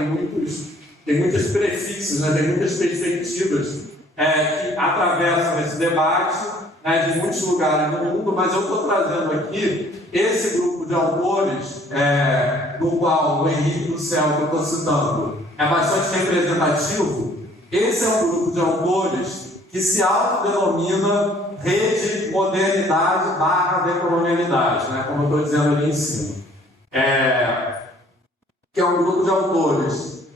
Tem muitos prefixos, né? Tem muitas perspectivas que atravessam esse debate, né, de muitos lugares do mundo, mas eu estou trazendo aqui esse grupo de autores, do qual o Henrique do Céu, que eu estou citando, é bastante representativo. Esse é um grupo de autores que se autodenomina Rede Modernidade / Decolonialidade, né, como eu estou dizendo ali em cima. Que é um grupo de autores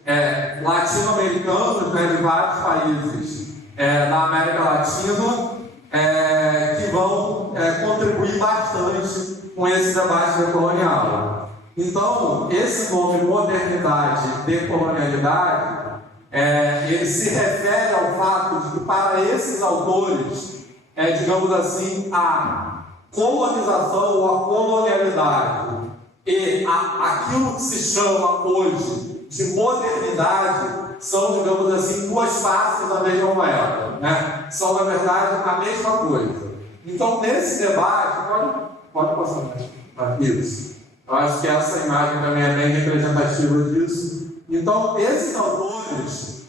latino-americanos, né, de vários países da América Latina, que vão contribuir bastante com esse debate decolonial. Então, esse nome modernidade e decolonialidade, ele se refere ao fato de que, para esses autores, digamos assim, a colonização ou a colonialidade e aquilo que se chama hoje de modernidade são, digamos assim, 2 faces da mesma moeda, né? São, na verdade, a mesma coisa. Então, nesse debate, pode passar mais. Isso. Eu acho que essa imagem também é bem representativa disso. Então, esses autores,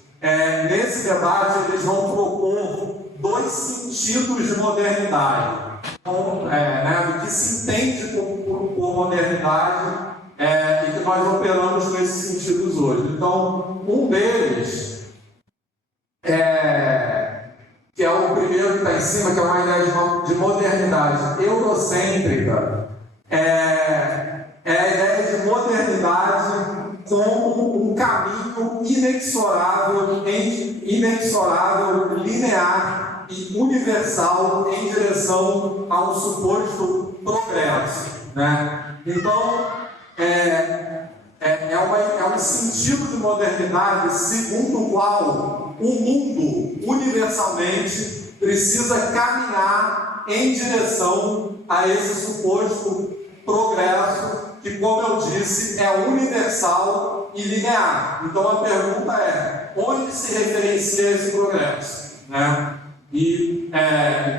nesse debate, eles vão propor 2 sentidos de modernidade. Então, do que se entende por modernidade, e que nós operamos com esses sentidos hoje. Então, um deles, que é o primeiro que está em cima, que é uma ideia de modernidade eurocêntrica, é a ideia de modernidade como um caminho inexorável, linear e universal em direção a um suposto progresso, né? Então, é um sentido de modernidade segundo o qual o mundo universalmente precisa caminhar em direção a esse suposto progresso que, como eu disse, é universal e linear. Então a pergunta é: onde se referencia esse progresso, né? E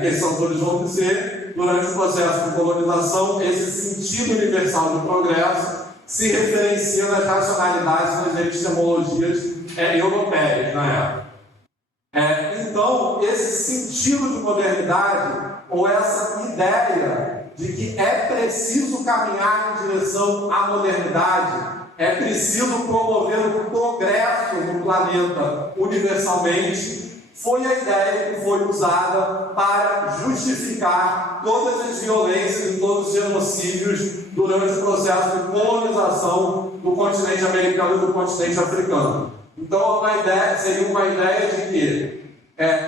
esses autores vão dizer, durante o processo de colonização, esse sentido universal de progresso se referencia nas racionalidades das epistemologias europeias na época. Então, esse sentido de modernidade, ou essa ideia de que é preciso caminhar em direção à modernidade, é preciso promover o progresso no planeta universalmente, foi a ideia que foi usada para justificar todas as violências e todos os genocídios durante o processo de colonização do continente americano e do continente africano. Então, seria uma ideia de que,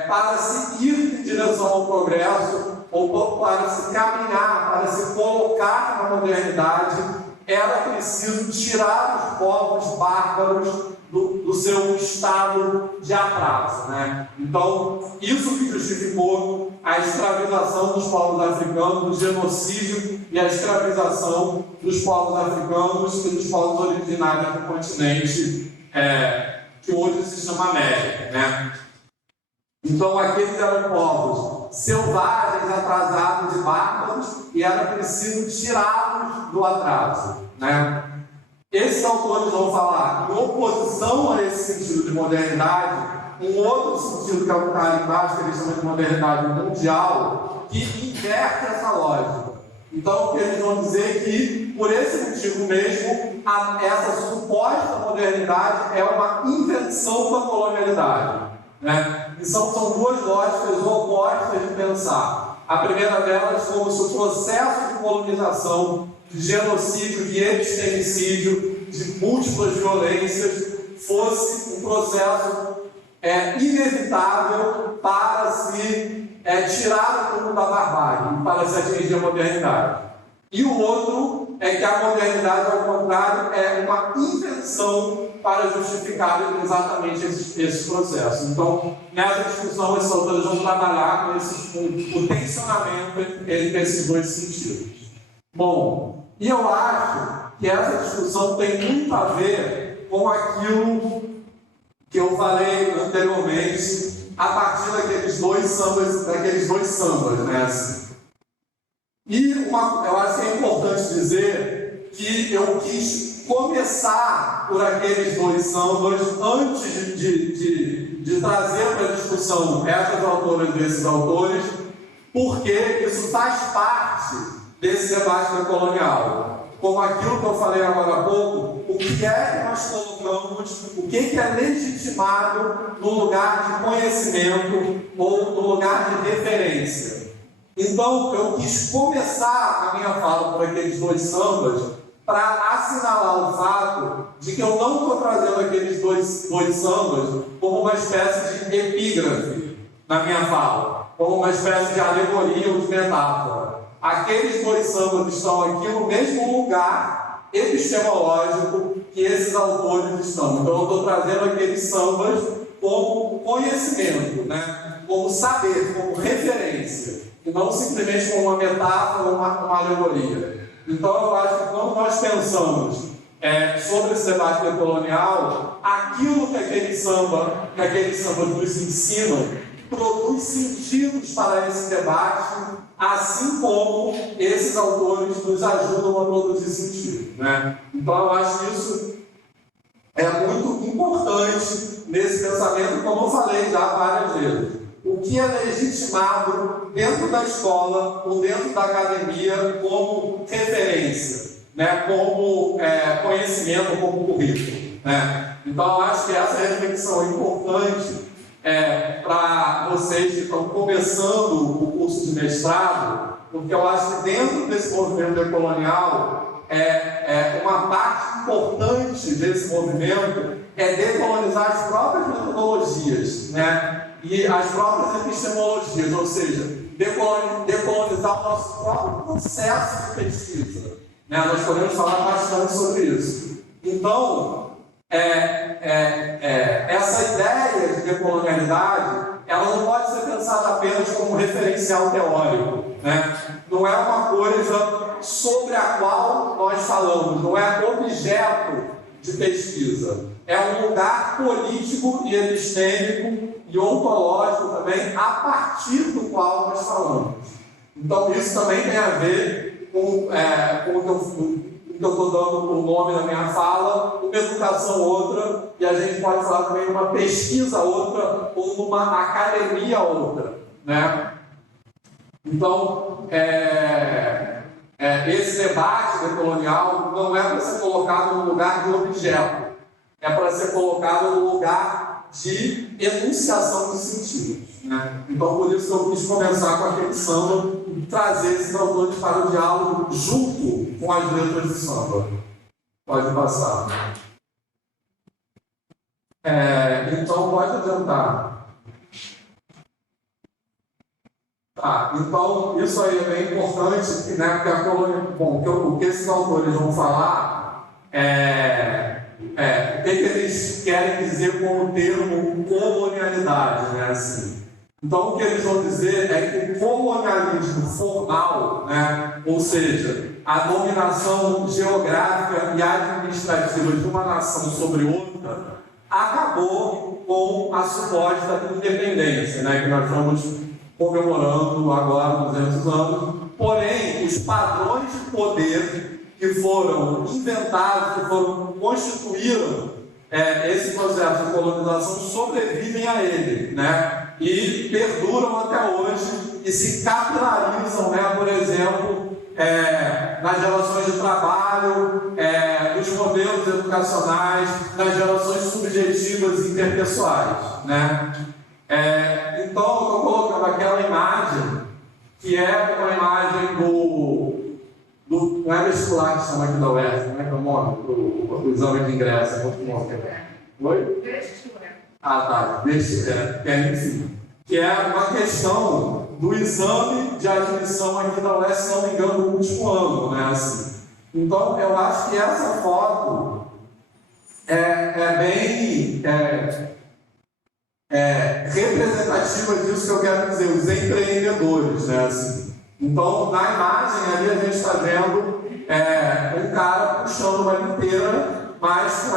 para se ir em direção ao progresso, ou para se caminhar, para se colocar na modernidade, era preciso tirar os povos bárbaros do seu estado de atraso, né? Então, isso que justificou a escravização dos povos africanos, do genocídio e a escravização dos povos africanos e dos povos originários do continente, que hoje se chama América, né? Então, aqueles eram povos selvagens, atrasados e bárbaros, e era preciso tirá-los do atraso, né? Esses autores vão falar, em oposição a esse sentido de modernidade, um outro sentido que é o que está ali embaixo, que eles chamam de modernidade mundial, que inverte essa lógica. Então, o que eles vão dizer é que, por esse motivo mesmo, essa suposta modernidade é uma invenção da colonialidade, né? E são duas lógicas opostas de pensar. A primeira delas, como se o processo de colonização, de genocídio, de epistemicídio, de múltiplas violências, fosse um processo inevitável para se tirar o rumo da barbárie, para se atingir a modernidade. E o outro é que a modernidade, ao contrário, é uma invenção para justificar exatamente esses processos. Então, nessa discussão, esses autores vão trabalhar com o tensionamento entre esses dois sentidos. Bom, e eu acho que essa discussão tem muito a ver com aquilo que eu falei anteriormente, a partir daqueles dois sambas, né? E eu acho que é importante dizer que eu quis começar por aqueles dois sambas antes de trazer para a discussão essas autoras e esses autores, porque isso faz parte desse debate decolonial. Como aquilo que eu falei agora há pouco, o que é que nós colocamos, o que é legitimado no lugar de conhecimento ou no lugar de referência. Então, eu quis começar a minha fala por aqueles dois sambas para assinalar o fato de que eu não estou trazendo aqueles dois sambas como uma espécie de epígrafe na minha fala, como uma espécie de alegoria ou de metáfora. Aqueles dois sambas estão aqui no mesmo lugar epistemológico que esses autores estão. Então, eu estou trazendo aqueles sambas como conhecimento, né? Como saber, como referência, e não simplesmente como uma metáfora ou uma alegoria. Então, eu acho que quando nós pensamos sobre esse debate decolonial, aquilo que aqueles sambas nos ensinam produz sentidos para esse debate, assim como esses autores nos ajudam a produzir sentido, né? Então, eu acho que isso é muito importante nesse pensamento, como eu falei já várias vezes. O que é legitimado dentro da escola ou dentro da academia como referência, né? Como conhecimento, como currículo, né? Então, eu acho que essa reflexão é importante para vocês que estão começando o curso de mestrado, porque eu acho que dentro desse movimento decolonial uma parte importante desse movimento é decolonizar as próprias metodologias, né? E as próprias epistemologias, ou seja, decolonizar o nosso próprio processo de pesquisa, né? Nós podemos falar bastante sobre isso. Então, essa ideia de decolonialidade, ela não pode ser pensada apenas como referencial teórico, né? Não é uma coisa sobre a qual nós falamos, não é objeto de pesquisa. É um lugar político e epistêmico e ontológico também, a partir do qual nós falamos. Então, isso também tem a ver com o que eu estou dando o nome na minha fala, uma educação outra, e a gente pode falar também uma pesquisa outra, ou uma academia outra, né? Então, esse debate decolonial não é para ser colocado no lugar de objeto, é para ser colocado no lugar de enunciação de sentidos, né? Então, por isso que eu quis começar com aquele samba e trazer esses autores para o diálogo junto com as letras do samba. Pode passar. Então, pode adiantar. Tá, então, isso aí é bem importante, né? Porque a colônia, o que esses autores vão falar o que eles querem dizer com o termo colonialidade, né? Assim. Então, o que eles vão dizer é que o colonialismo formal, né? Ou seja, a dominação geográfica e administrativa de uma nação sobre outra, acabou com a suposta independência, né? Que nós estamos comemorando agora 200 anos. Porém, os padrões de poder que foram inventados, que constituíram esse processo de colonização sobrevivem a ele, né? E perduram até hoje e se capilarizam, né? Por exemplo, nas relações de trabalho, nos modelos educacionais, nas relações subjetivas e interpessoais, né? Então, eu estou colocando aquela imagem, que é uma imagem não é vestibular que chama aqui da UERJ, como é que é o nome? O exame de ingresso, é muito bom. Oi? Vestibular. Ah, tá. Vestibular. Enfim. Que é uma questão do exame de admissão aqui da UERJ, se não me engano, no último ano, né? Assim. Então, eu acho que essa foto é bem representativa disso que eu quero dizer, os empreendedores, né? Assim. Então, na imagem ali a gente está vendo um cara puxando uma liteira, mas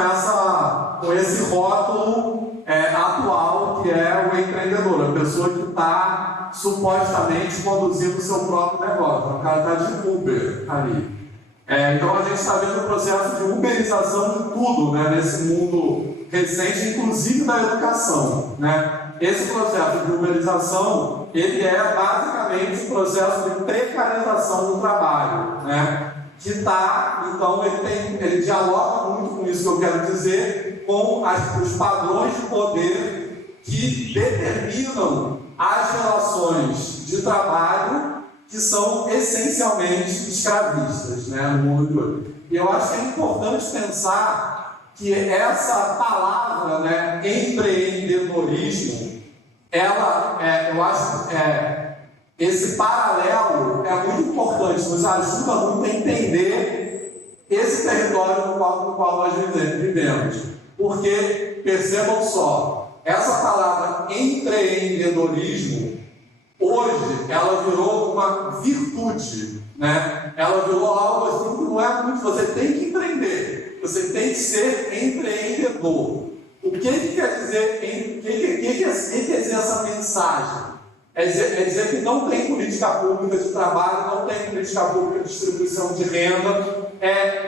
com esse rótulo atual que é o empreendedor, a pessoa que está supostamente conduzindo o seu próprio negócio. O cara está de Uber ali. Então a gente está vendo o processo de uberização de tudo, né, nesse mundo recente, inclusive da educação, né? Esse processo de uberização, ele é basicamente um processo de precarização do trabalho, né? Que está, então, ele dialoga muito com isso que eu quero dizer, com os padrões de poder que determinam as relações de trabalho que são essencialmente escravistas, né, no mundo de hoje. E eu acho que é importante pensar que essa palavra, né, empreendedorismo, eu acho esse paralelo é muito importante, nos ajuda muito a entender esse território no qual nós vivemos. Porque, percebam só, essa palavra empreendedorismo, hoje, ela virou uma virtude, né? Ela virou algo assim que não é muito, você tem que empreender, você tem que ser empreendedor. O que quer dizer, quer dizer essa mensagem? É dizer que não tem política pública de trabalho, não tem política pública de distribuição de renda,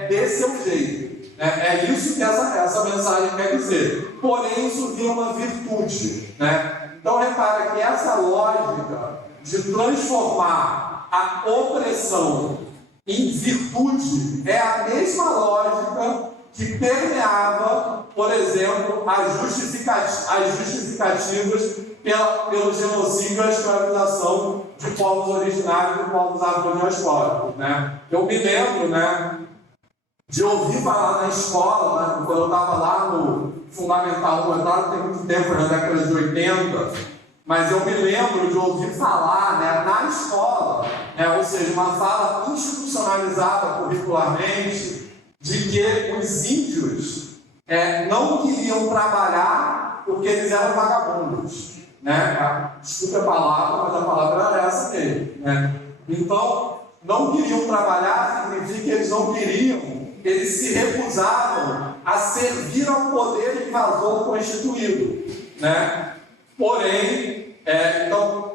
desse seu jeito. É isso que essa mensagem quer dizer. Porém, isso vira uma virtude, né? Então, repara que essa lógica de transformar a opressão em virtude é a mesma lógica que permeava, por exemplo, as justificativas pelo genocídio e a escravização de povos originários e povos afro-diaspóricos, né? Eu me lembro, né, de ouvir falar na escola, né? Quando eu estava lá no Fundamental, claro, tem muito tempo, na década de 80, mas eu me lembro de ouvir falar, né, na escola, né, ou seja, uma fala institucionalizada curricularmente, de que os índios não queriam trabalhar porque eles eram vagabundos. Né? Desculpa a palavra, mas a palavra era essa mesmo. Né? Então, não queriam trabalhar significa que eles não queriam, eles se recusavam a servir ao poder invasor constituído. Né? Porém,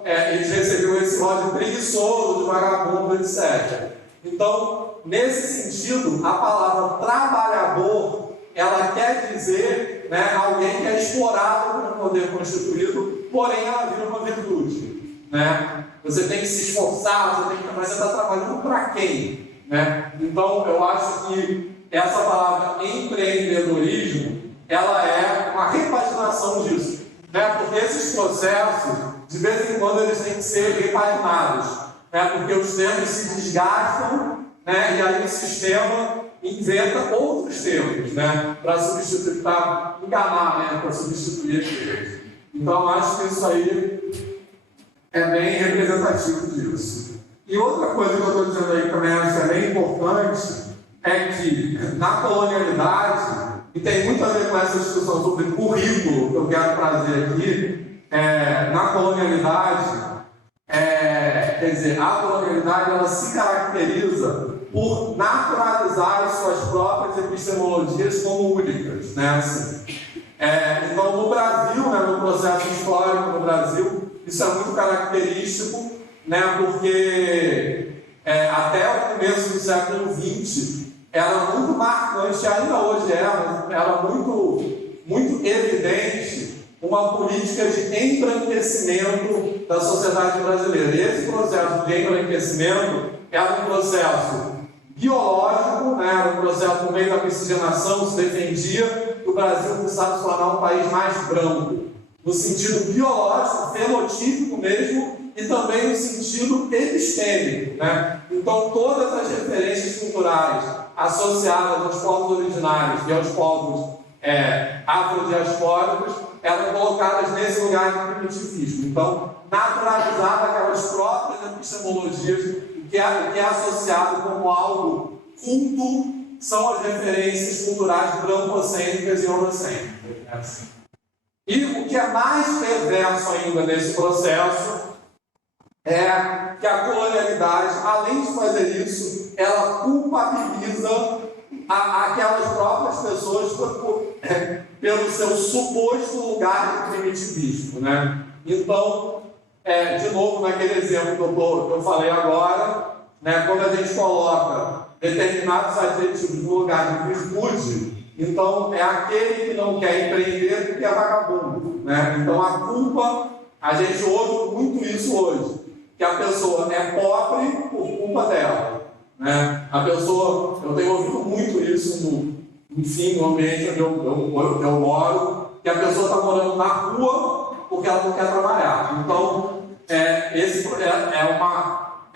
eles recebiam esse rótulo de preguiçoso, de vagabundo, etc. Então, nesse sentido, a palavra trabalhador, ela quer dizer, né, alguém que é explorado pelo poder constituído, porém ela vira uma virtude. Né? Você tem que se esforçar, mas você está trabalhando para quem? Né? Então, eu acho que essa palavra empreendedorismo, ela é uma repaginação disso. Né? Porque esses processos, de vez em quando, eles têm que ser repaginados. Né? Porque os termos se desgastam, né? E aí o sistema inventa outros termos, né? Para substituir, para enganar, né? Para substituir aqueles. Então, acho que isso aí é bem representativo disso. E outra coisa que eu estou dizendo aí que também acho que é bem importante é que na colonialidade, e tem muito a ver com essa discussão sobre currículo que eu quero trazer aqui, na colonialidade, quer dizer, a colonialidade ela se caracteriza por naturalizar as suas próprias epistemologias como únicas. Né? Assim, então, no Brasil, né, no processo histórico no Brasil, isso é muito característico, né, porque até o começo do século XX era muito marcante, ainda hoje era muito evidente uma política de embranquecimento da sociedade brasileira. E esse processo de embranquecimento era um processo biológico, né, era um processo no meio da miscigenação, se defendia que o Brasil precisava se tornar um país mais branco, no sentido biológico, fenotípico mesmo, e também no sentido epistêmico. Né? Então, todas as referências culturais associadas aos povos originários e aos povos afrodiaspóricos eram colocadas nesse lugar de primitivismo. Então, naturalizava aquelas próprias epistemologias que é associado como algo culto, são as referências culturais brancocêntricas e eurocêntricas. E o que é mais perverso ainda nesse processo é que a colonialidade, além de fazer isso, ela culpabiliza aquelas próprias pessoas pelo seu suposto lugar de primitivismo. Né? Então, de novo, naquele exemplo que eu falei agora, né, quando a gente coloca determinados adjetivos no lugar de virtude, então é aquele que não quer empreender porque é vagabundo. Né? Então, a culpa, a gente ouve muito isso hoje, que a pessoa é pobre por culpa dela. Né? A pessoa, eu tenho ouvido muito isso no ambiente onde eu moro, que a pessoa está morando na rua porque ela não quer trabalhar. Então, é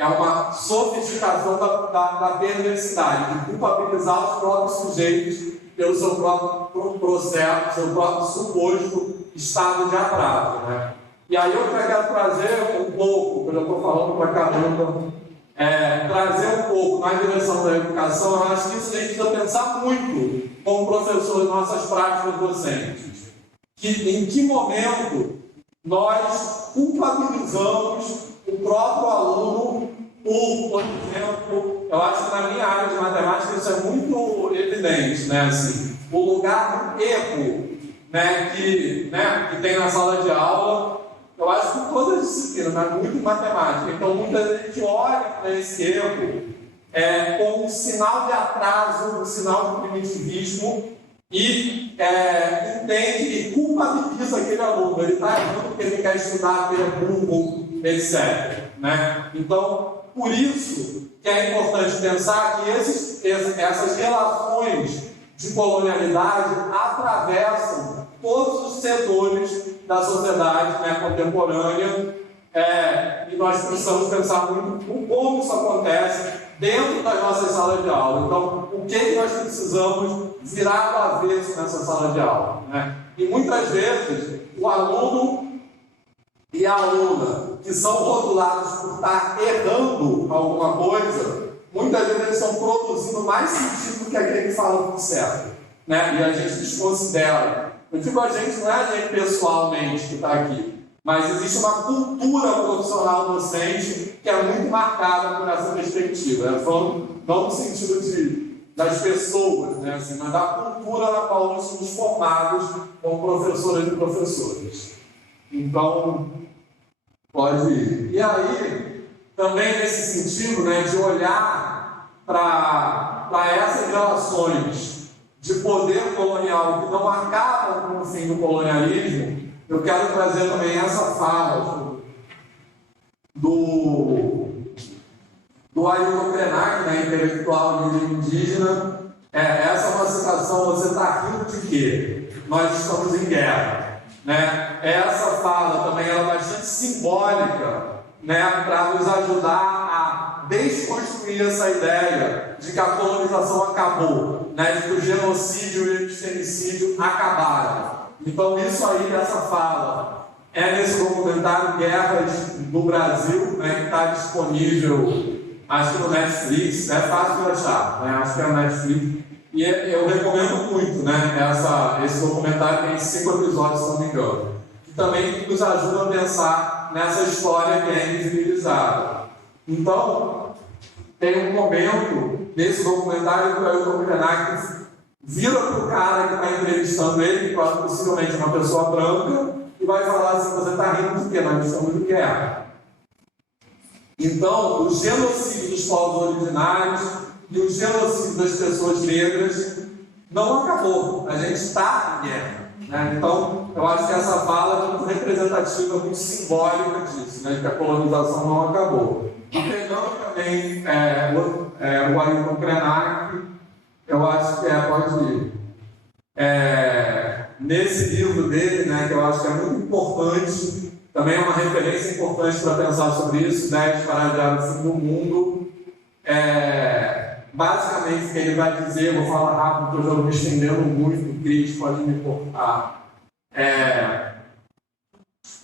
uma sofisticação da perversidade, de culpabilizar os próprios sujeitos pelo seu próprio processo, seu próprio suposto estado de atraso. Né? E aí eu quero trazer um pouco, que eu já estou falando para caramba, trazer um pouco na direção da educação. Eu acho que isso a gente precisa pensar muito como professor em nossas práticas docentes. Em que momento nós culpabilizamos o próprio aluno por exemplo, eu acho que na minha área de matemática isso é muito evidente, né? Assim, o lugar do erro, né, que tem na sala de aula, eu acho que em todas as disciplinas, mas muito em matemática. Então, muita gente olha para esse erro como um sinal de atraso, um sinal de primitivismo, e entende e culpabiliza aquele aluno. Ele está errando porque ele quer estudar, porque ele é burro, etc. Né? Então, por isso que é importante pensar que essas relações de colonialidade atravessam todos os setores da sociedade, né, contemporânea, e nós precisamos pensar muito como isso acontece dentro das nossas salas de aula. Então, o que nós precisamos virar do avesso nessa sala de aula, né? E muitas vezes, o aluno e a aluna que são rotulados por estar errando alguma coisa, muitas vezes eles estão produzindo mais sentido do que aquele que fala tudo certo, né? E a gente desconsidera. Eu digo a gente, não é a gente pessoalmente que está aqui, mas existe uma cultura profissional docente que é muito marcada por essa perspectiva. Não no sentido das pessoas, né, assim, mas da cultura na qual nós somos formados como professoras e professores. Então, pode ir. E aí, também nesse sentido, né, de olhar para essas relações de poder colonial que não acabam com o fim do colonialismo, eu quero trazer também essa fala do Ailton Krenak, né, intelectual indígena. Essa é uma citação: você está rindo de quê? Nós estamos em guerra. Né? Essa fala também é bastante simbólica, né, para nos ajudar a desconstruir essa ideia de que a colonização acabou, né, de que o genocídio e o epistemicídio acabaram. Então, isso aí, essa fala, é nesse documentário Guerras do Brasil, né, que está disponível, acho que no Netflix, é fácil de achar, né, acho que é no Netflix. E eu recomendo muito, né, esse documentário, tem 5 episódios, se não me engano, que também nos ajuda a pensar nessa história que é invisibilizada. Então, tem um momento nesse documentário que o Ailton Krenak vira para o cara que está entrevistando ele, que possivelmente é uma pessoa branca, e vai falar assim: você está rindo de quê? Nós estamos em guerra. Então, o genocídio dos povos originários e o genocídio das pessoas negras não acabou. A gente está em guerra. Né? Então, eu acho que essa fala é muito representativa, muito simbólica disso, né? Que a colonização não acabou. E pegando também o Ailton Krenak, eu acho que pode ir. Nesse livro dele, né, que eu acho que é muito importante, também é uma referência importante para pensar sobre isso, 10 para adiar o fim do mundo. Basicamente, o que ele vai dizer, vou falar rápido, porque eu já estou me estendendo muito, o Cris pode me cortar.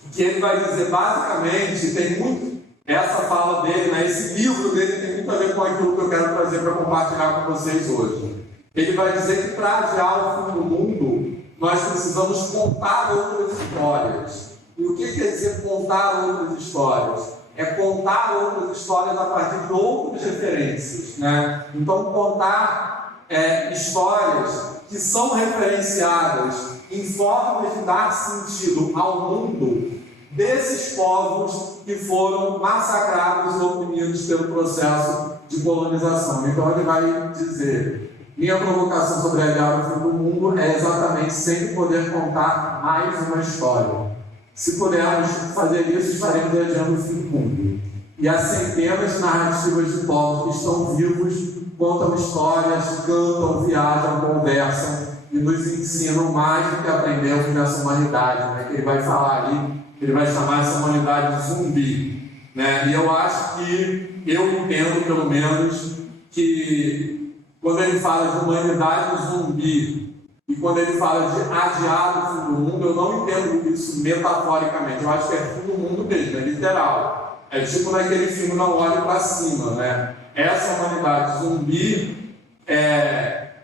O que ele vai dizer, basicamente, tem muito. Essa fala dele, né, esse livro dele tem muito a ver com aquilo que eu quero trazer para compartilhar com vocês hoje. Ele vai dizer que para adiar o fim do mundo, nós precisamos contar outras histórias. E o que quer dizer contar outras histórias? É contar outras histórias a partir de outras referências. Né? Então, contar histórias que são referenciadas em formas de dar sentido ao mundo desses povos que foram massacrados e oprimidos pelo processo de colonização. Então, ele vai dizer: minha provocação sobre adiar o fim do mundo é exatamente sempre poder contar mais uma história. Se pudermos fazer isso, estaremos adiando o fim do mundo. E há centenas de narrativas de povos que estão vivos, contam histórias, cantam, viajam, conversam e nos ensinam mais do que aprendemos nessa humanidade, né? Que ele vai falar ali, ele vai chamar essa humanidade de zumbi. Né? E eu acho que, eu entendo pelo menos, que quando ele fala de humanidade zumbi e quando ele fala de adiar o fim do mundo, eu não entendo isso metaforicamente. Eu acho que é fim do mundo mesmo, é literal. É tipo naquele filme Não Olhe para Cima, né? Essa humanidade zumbi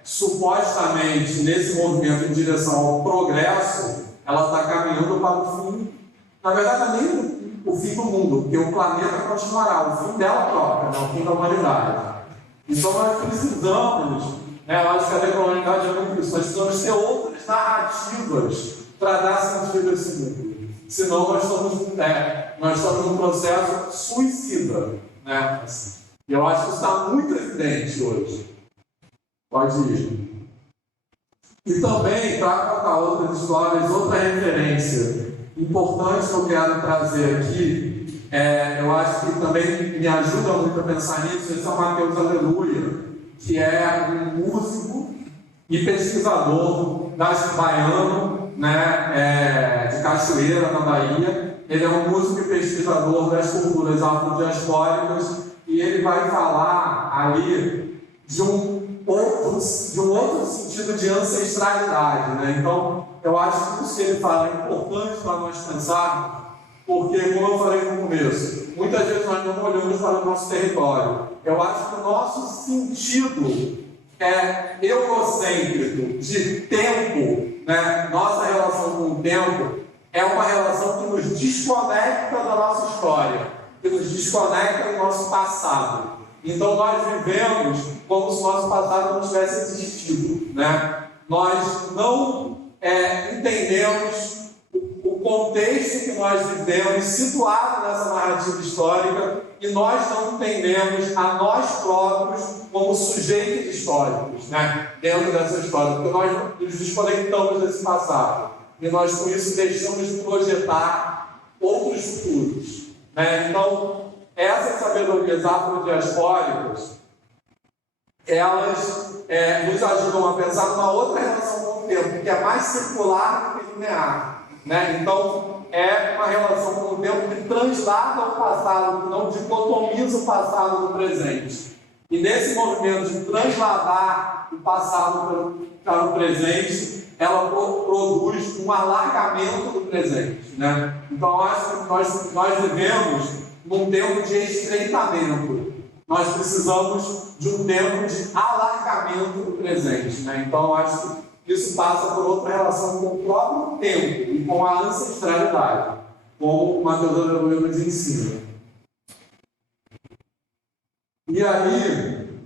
supostamente, nesse movimento em direção ao progresso, ela está caminhando para o fim. Na verdade, nem o fim do mundo, porque o planeta continuará, o fim dela própria, né? O fim da humanidade. Então nós precisamos, né? Eu acho que a decolonialidade é muito isso, nós precisamos ter outras narrativas para dar sentido a esse mundo. Senão nós estamos num processo suicida. Né? E eu acho que isso está muito evidente hoje. Pode ir. E também, para contar outras histórias, outra referência importante que eu quero trazer aqui, eu acho que também me ajuda muito a pensar nisso, esse é o Mateus Aleluia, que é um músico e pesquisador baiano, né, de Cachoeira, na Bahia. Ele é um músico e pesquisador das culturas afrodiaspóricas e ele vai falar ali de um outro sentido de ancestralidade, né? Então, eu acho que isso que ele fala é importante para nós pensarmos, porque, como eu falei no começo, muitas vezes nós não olhamos para o nosso território. Eu acho que o nosso sentido eurocêntrico de tempo, né? Nossa relação com o tempo é uma relação que nos desconecta da nossa história, que nos desconecta do nosso passado. Então nós vivemos como se o nosso passado não tivesse existido, né? Nós não entendemos o contexto que nós vivemos situado nessa narrativa histórica, e nós não entendemos a nós próprios como sujeitos históricos, né? Dentro dessa história, porque nós nos desconectamos desse passado e nós com isso deixamos de projetar outros futuros, né? Então, essas sabedorias afrodiaspóricas, elas nos ajudam a pensar numa outra relação com o tempo, que é mais circular do que linear, né? Então, é uma relação com o tempo que translada o passado, que não dicotomiza o passado no presente. E nesse movimento de transladar o passado para o presente, ela produz um alargamento do presente, né? Então, acho que nós vivemos num tempo de estreitamento. Nós precisamos de um tempo de alargamento do presente, né? Então, acho que isso passa por outra relação com o próprio tempo e com a ancestralidade, como o Matheus Aleluia nos ensina. E aí,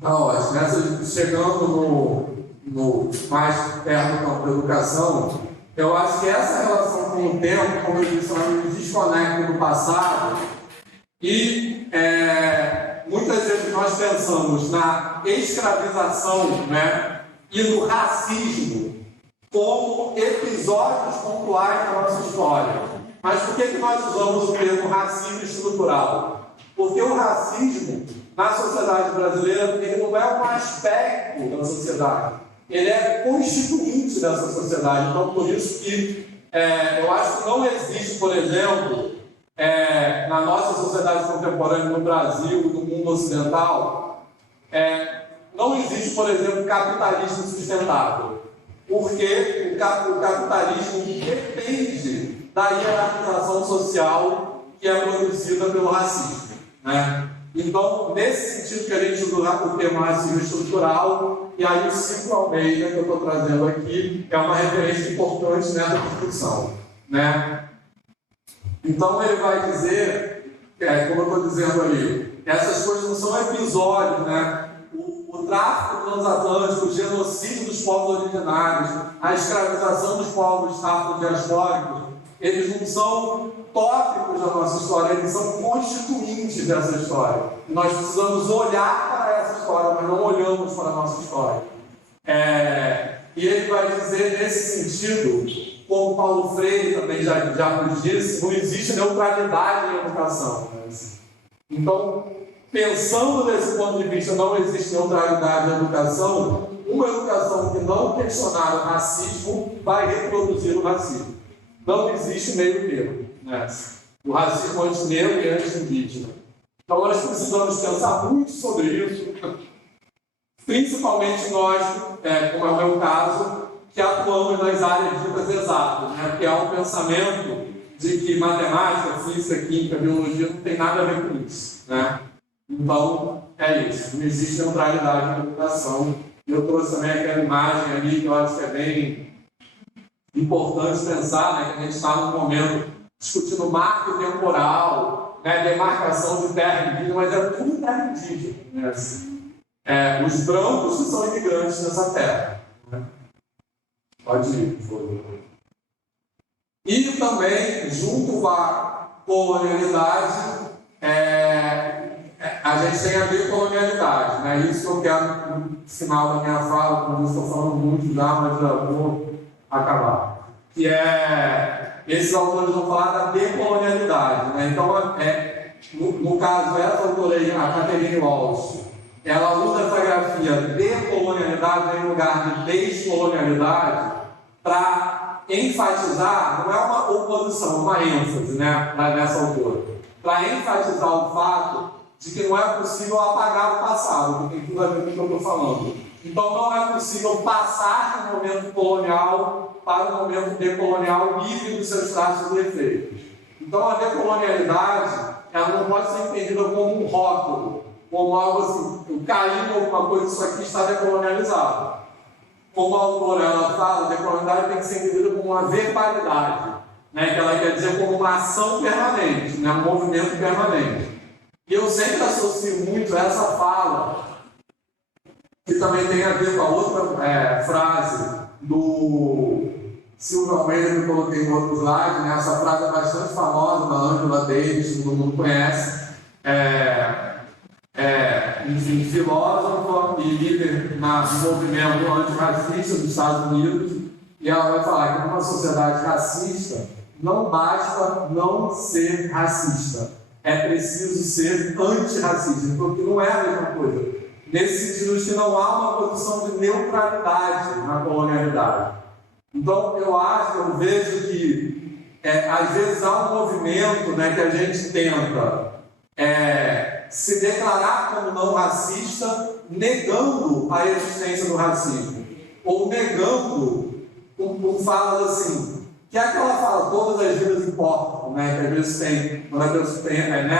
tá ótimo, chegando no mais perto do campo da educação, eu acho que essa relação com o tempo, como eu disse, ela nos desconecta do passado e muitas vezes nós pensamos na escravização, né, e no racismo como episódios pontuais da nossa história. Mas por que nós usamos o termo racismo estrutural? Porque o racismo, na sociedade brasileira, ele não é um aspecto da sociedade, ele é constituinte dessa sociedade. Então, por isso que eu acho que não existe, por exemplo, na nossa sociedade contemporânea, no Brasil e no mundo ocidental, não existe, por exemplo, capitalismo sustentável, porque o capitalismo depende da hierarquização social que é produzida pelo racismo, né? Então, nesse sentido que a gente usa o termo racismo estrutural, e aí o Ciclo Almeida, que eu estou trazendo aqui, é uma referência importante nessa discussão, né? Então, ele vai dizer, como eu estou dizendo ali, essas coisas não são episódios, né? O tráfico transatlântico, o genocídio dos povos originários, a escravização dos povos afrodiaspóricos, eles não são tópicos da nossa história, eles são constituintes dessa história. E nós precisamos olhar para essa história, mas não olhamos para a nossa história. E ele vai dizer, nesse sentido, como Paulo Freire também já nos disse, não existe neutralidade em educação. Né? Então, pensando desse ponto de vista, não existe neutralidade na educação, uma educação que não questionar o racismo vai reproduzir o racismo. Não existe meio termo, né? O racismo anti-negro e anti-indígena. Então nós precisamos pensar muito sobre isso, principalmente nós, como é o meu caso, que atuamos nas áreas ditas exatas, né? Porque há um pensamento de que matemática, física, química, biologia não tem nada a ver com isso, né? Então, é isso. Não existe neutralidade na educação. Eu trouxe também aquela imagem ali que eu acho que é bem importante pensar, né? Que a gente está num momento discutindo marco temporal, né? Demarcação de terra indígena, mas é tudo terra indígena, né? Os brancos que são imigrantes nessa terra, né? Pode ir, por favor. E também, junto à colonialidade, a gente tem a decolonialidade, né? Isso que eu quero no final da minha fala, como eu estou falando muito já, mas já vou acabar. Que esses autores vão falar da decolonialidade, né? Então, no caso, essa autora aí, a Catherine Walsh, ela usa essa grafia decolonialidade em lugar de descolonialidade para enfatizar, não é uma oposição, uma ênfase, né, nessa autora, para enfatizar o fato de que não é possível apagar o passado, que tem tudo a ver com o que eu estou falando. Então, não é possível passar do momento colonial para o momento decolonial livre dos seus traços e efeitos. Então, a decolonialidade, ela não pode ser entendida como um rótulo, como algo assim, eu caí em alguma coisa, isso aqui está decolonializado. Como a autora ela fala, a decolonialidade tem que ser entendida como uma verbalidade, né? Que ela quer dizer como uma ação permanente, né? Um movimento permanente. E eu sempre associo muito essa fala, que também tem a ver com a outra frase do Silvio Almeida, que eu coloquei no outro slide, né? Essa frase é bastante famosa da Angela Davis, todo mundo conhece. Enfim, filósofa e líder no movimento antirracista dos Estados Unidos, e ela vai falar que numa sociedade racista não basta não ser racista, é preciso ser antirracista, porque não é a mesma coisa. Nesse sentido de que não há uma posição de neutralidade na colonialidade. Então, eu vejo que às vezes há um movimento, né, que a gente tenta se declarar como não racista, negando a existência do racismo, ou negando, como fala assim, que é aquela fala, todas as vidas importam, né? Que às vezes tem, quando a pessoa tem, né,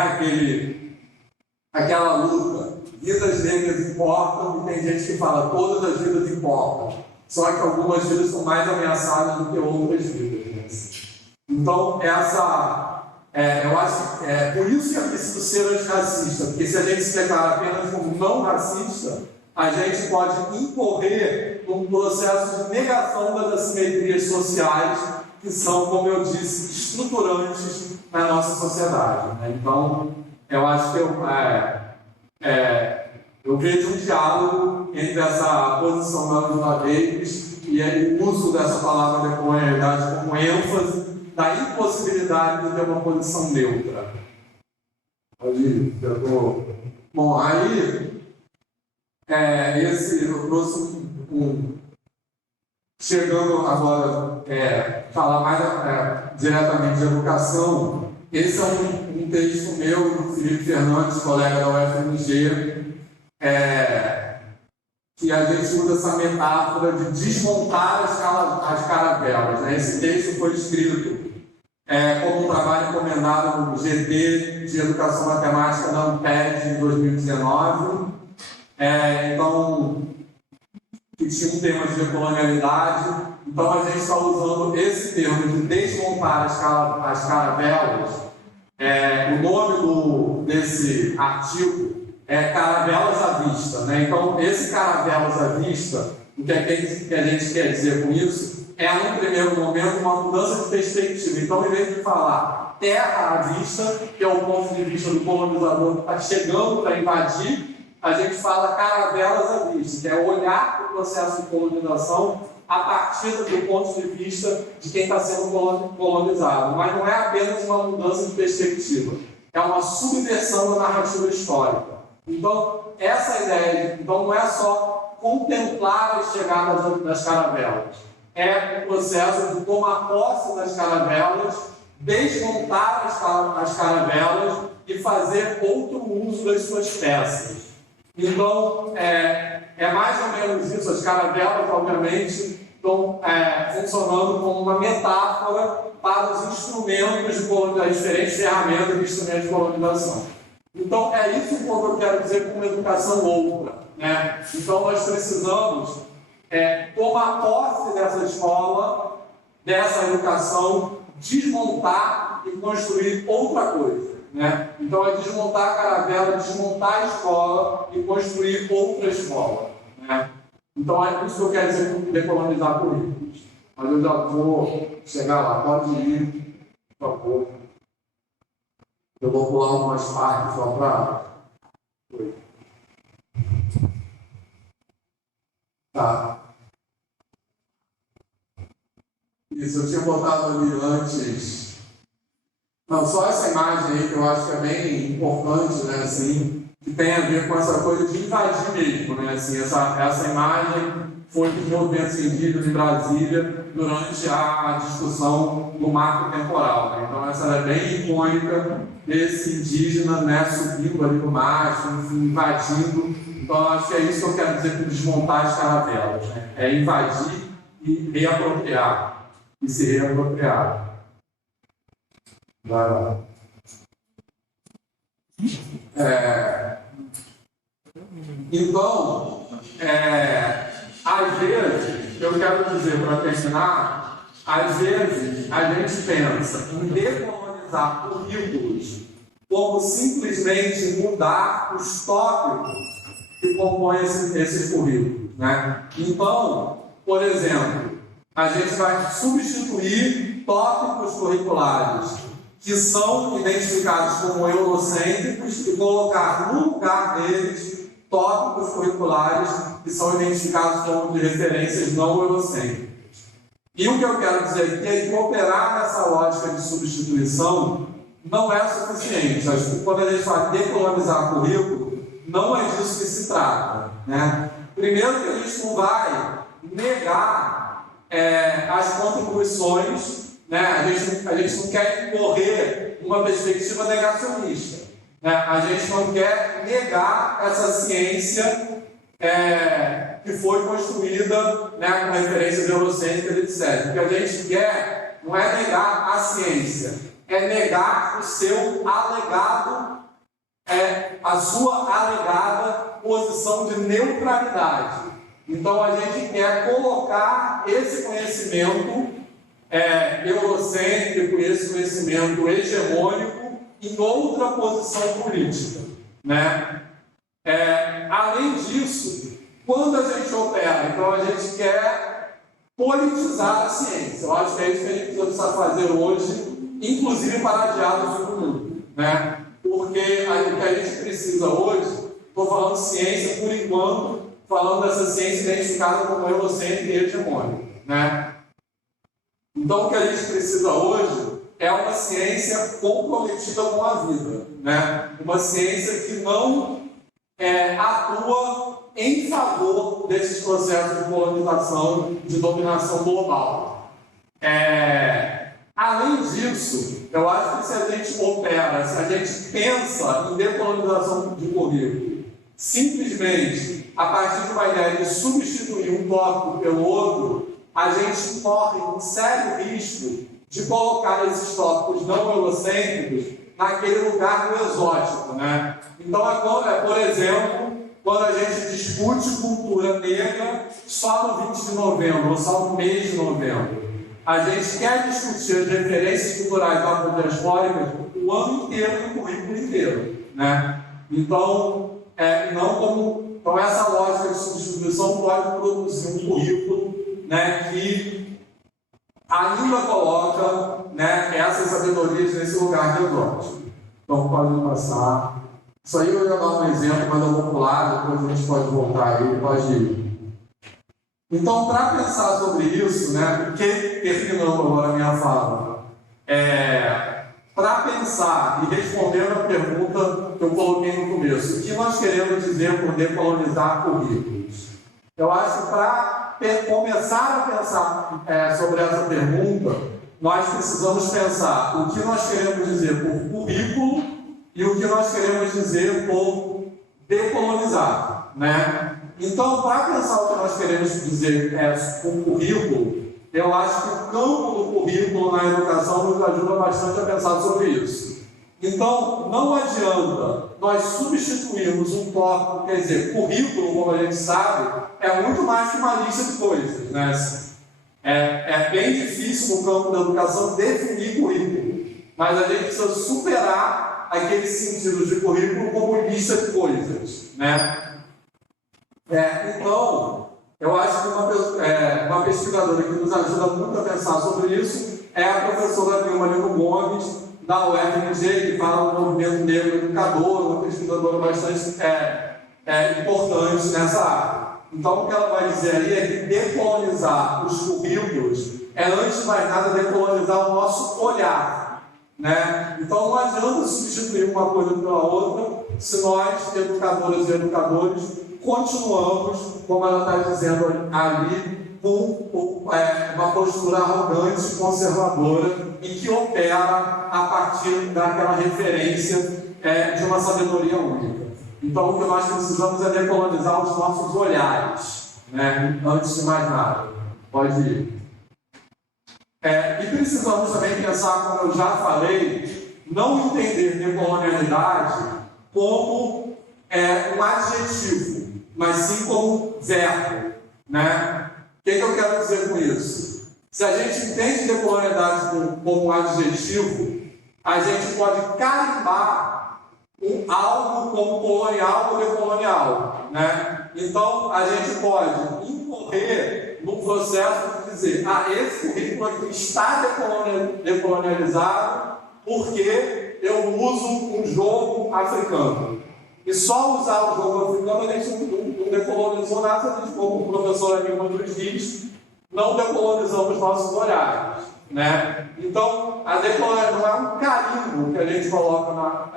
aquela luta, vidas negras importam, e tem gente que fala, todas as vidas importam, só que algumas vidas são mais ameaçadas do que outras vidas, né? Então, eu acho que por isso que é preciso ser antirracista, porque se a gente se declara apenas como não racista, a gente pode incorrer num processo de negação das assimetrias sociais que são, como eu disse, estruturantes na nossa sociedade, né? Então, eu acho que eu vejo um diálogo entre essa posição da Angela Davis e o uso dessa palavra decolonialidade como ênfase da impossibilidade de ter uma posição neutra. Bom, aí, eu trouxe chegando agora falar mais diretamente de educação. Esse é um texto meu, do Felipe Fernandes, colega da UFMG, que a gente usa essa metáfora de desmontar as caravelas, né? Esse texto foi escrito como um trabalho encomendado no GT de Educação Matemática da Amped em 2019. Então, que tinha um tema de decolonialidade. Então, a gente está usando esse termo de desmontar as caravelas. O nome desse artigo é Caravelas à Vista, né? Então, esse Caravelas à Vista, o que a gente quer dizer com isso num primeiro momento, uma mudança de perspectiva. Então, em vez de falar terra à vista, que é o ponto de vista do colonizador que está chegando para invadir, a gente fala caravelas à vista, que é olhar para o processo de colonização a partir do ponto de vista de quem está sendo colonizado. Mas não é apenas uma mudança de perspectiva, é uma subversão da narrativa histórica. Então, essa ideia, não é só contemplar as chegadas das caravelas, é o processo de tomar posse das caravelas, desmontar as caravelas e fazer outro uso das suas peças. Então, mais ou menos isso. As caravelas, obviamente, estão funcionando como uma metáfora para os instrumentos de colonização, as diferentes ferramentas de instrumentos de colonização. Então, é isso que eu quero dizer com uma educação outra, né? Então, nós precisamos tomar posse dessa escola, dessa educação, desmontar e construir outra coisa, né? Então, é desmontar a caravela, desmontar a escola e construir outra escola, né? Então, é isso que eu quero dizer com decolonizar currículos. Mas eu já vou chegar lá. Pode ir, por favor. Eu vou pular algumas partes só para... Tá. Isso, eu tinha botado ali antes. Não, só essa imagem aí que eu acho que é bem importante, né, assim, que tem a ver com essa coisa de invadir mesmo, né, assim, essa imagem foi dos movimentos indígenas em Brasília durante a discussão do marco temporal. Né? Então, essa era bem icônica desse indígena, né, subindo ali no macho, enfim, invadindo. Então, acho que é isso que eu quero dizer com desmontar as caravelas. Né? É invadir e reapropriar. E se reapropriar. Vai lá. Então, às vezes, eu quero dizer para terminar, às vezes a gente pensa em decolonizar currículos como simplesmente mudar os tópicos que compõem esses currículos. Né? Então, por exemplo, a gente vai substituir tópicos curriculares que são identificados como eurocêntricos e colocar no lugar deles tópicos curriculares que são identificados como de referências não eurocêntricas. E o que eu quero dizer aqui é que operar nessa lógica de substituição não é suficiente. Acho que quando a gente fala decolonizar currículo, não é disso que se trata. Né? Primeiro que a gente não vai negar as contribuições, né? A gente não quer correr uma perspectiva negacionista. Né? A gente não quer negar essa ciência que foi construída, né, com referências eurocêntricas, etc. O que a gente quer não é negar a ciência, é negar o seu alegado, a sua alegada posição de neutralidade. Então a gente quer colocar esse conhecimento eurocêntrico, esse conhecimento hegemônico em outra posição política. Né? Além disso, quando a gente opera, então a gente quer politizar a ciência. Eu acho que é isso que a gente precisa fazer hoje, inclusive para adiar o futuro. Né? Porque o que a gente precisa hoje, estou falando de ciência por enquanto, falando dessa ciência identificada como eurocêntrica e hegemônica. Né? Então, o que a gente precisa hoje é uma ciência comprometida com a vida, né? Uma ciência que não atua em favor desses processos de colonização, de dominação global. Além disso, eu acho que se a gente opera, se a gente pensa em decolonização de currículo, simplesmente a partir de uma ideia de substituir um tópico pelo outro, a gente corre um sério risco de colocar esses tópicos não eurocêntricos naquele lugar do exótico. Né? Então, por exemplo, quando a gente discute cultura negra só no 20 de novembro, ou só no mês de novembro, a gente quer discutir as referências culturais afrodiaspóricas o ano inteiro, no currículo inteiro. Né? Então, então, essa lógica de substituição pode produzir um currículo, né, que ainda coloca, né, essas sabedorias nesse lugar de exótico. Então, pode passar. Isso aí eu ia dar um exemplo, mas eu vou pular, depois a gente pode voltar aí, pode ir. Então, para pensar sobre isso, né, porque, terminando agora a minha fala, para pensar e responder a pergunta que eu coloquei no começo, o que nós queremos dizer por decolonizar currículos? Eu acho que para começar a pensar sobre essa pergunta, nós precisamos pensar o que nós queremos dizer por currículo e o que nós queremos dizer por decolonizar. Né? Então, para pensar o que nós queremos dizer por currículo, eu acho que o campo do currículo na educação nos ajuda bastante a pensar sobre isso. Então, não adianta nós substituirmos um tópico, quer dizer, currículo, como a gente sabe, é muito mais que uma lista de coisas. Né? É bem difícil no campo da educação definir currículo, mas a gente precisa superar aqueles sentidos de currículo como lista de coisas. Né? Então, eu acho que uma pesquisadora que nos ajuda muito a pensar sobre isso é a professora Vilma Lino Gomes, da UFMG, que fala do movimento negro educador, uma pesquisadora bastante importante nessa área. Então, o que ela vai dizer aí é que decolonizar os currículos antes de mais nada, decolonizar o nosso olhar. Né? Então, não adianta substituir uma coisa pela outra se nós, educadoras e educadores, continuamos, como ela está dizendo ali, com uma postura arrogante, conservadora e que opera a partir daquela referência de uma sabedoria única. Então, o que nós precisamos é decolonizar os nossos olhares, né? Antes de mais nada. Pode ir. E precisamos também pensar, como eu já falei, não entender decolonialidade como um adjetivo, mas sim como verbo, né? O que eu quero dizer com isso? Se a gente entende decolonialidade como um adjetivo, a gente pode carimbar algo como colonial ou decolonial, né? Então, a gente pode incorrer no processo de dizer, esse currículo aqui está decolonializado porque eu uso um jogo africano. E só usar o jogo africano a gente não decolonizou nada, a gente, como o professor Aníbal nos diz, não decolonizamos nossos olhares, né? Então, a decolonização não é um carimbo que a gente coloca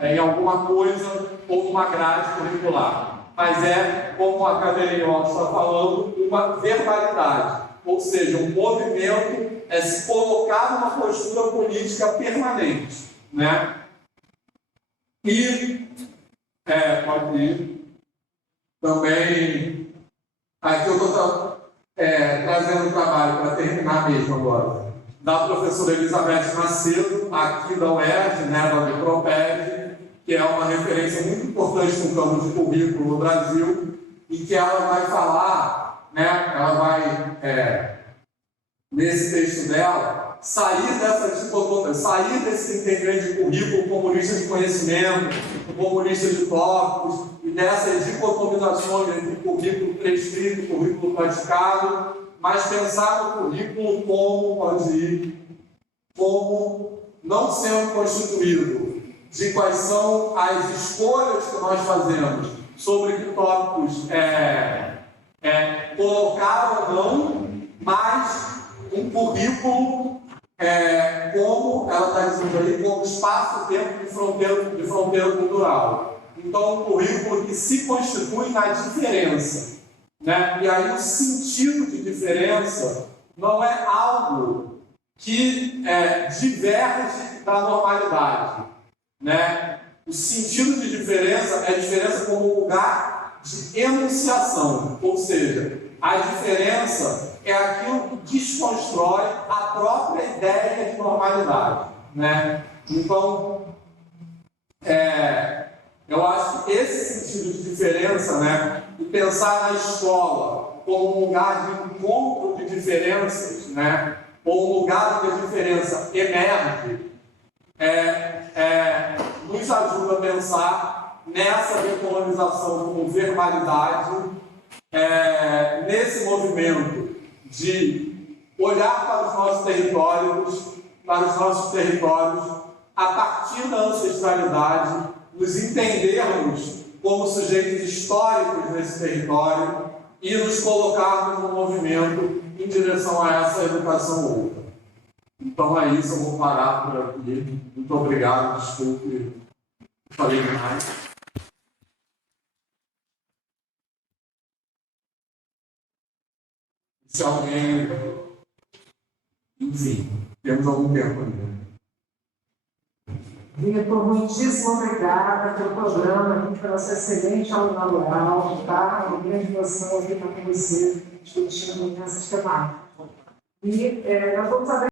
em alguma coisa ou numa grade curricular, mas é, como a Caterina está falando, uma verbalidade, ou seja, um movimento se colocar numa postura política permanente, né? E pode ir. Também, aqui eu estou trazendo o trabalho para terminar mesmo agora, da professora Elizabeth Macedo, aqui da UERJ, né, da Microped, que é uma referência muito importante no campo de currículo no Brasil, e que ela vai falar, né, ela vai, nesse texto dela, sair dessa dicotomia, sair desse entendimento de currículo como lista de conhecimento, como lista de tópicos, e dessas dicotomizações entre currículo prescrito e currículo praticado, mas pensar no currículo como não sendo constituído de quais são as escolhas que nós fazemos sobre que tópicos colocar ou não, mas um currículo como ela está dizendo aí, como espaço-tempo de fronteira cultural. Então, um currículo que se constitui na diferença, né? E aí o sentido de diferença não é algo que diverge da normalidade, né? O sentido de diferença é a diferença como lugar de enunciação, ou seja, a diferença é aquilo que desconstrói a própria ideia de normalidade, né? Então, eu acho que esse sentido de diferença, né, e pensar na escola como um lugar de encontro de diferenças, né, ou um lugar onde a diferença emerge, nos ajuda a pensar nessa decolonização como verbalidade, nesse movimento de olhar para os nossos territórios a partir da ancestralidade, nos entendermos como sujeitos históricos nesse território e nos colocarmos no movimento em direção a essa educação outra. Então é isso, eu vou parar por aqui. Muito obrigado, desculpe, falei demais. Se alguém... Enfim, temos algum tempo ainda. Vitor, muitíssimo obrigada pelo programa, pela sua excelente aula laboral, tá? Uma grande disposição aqui para conhecer, discutindo essas temáticas. E nós vamos saber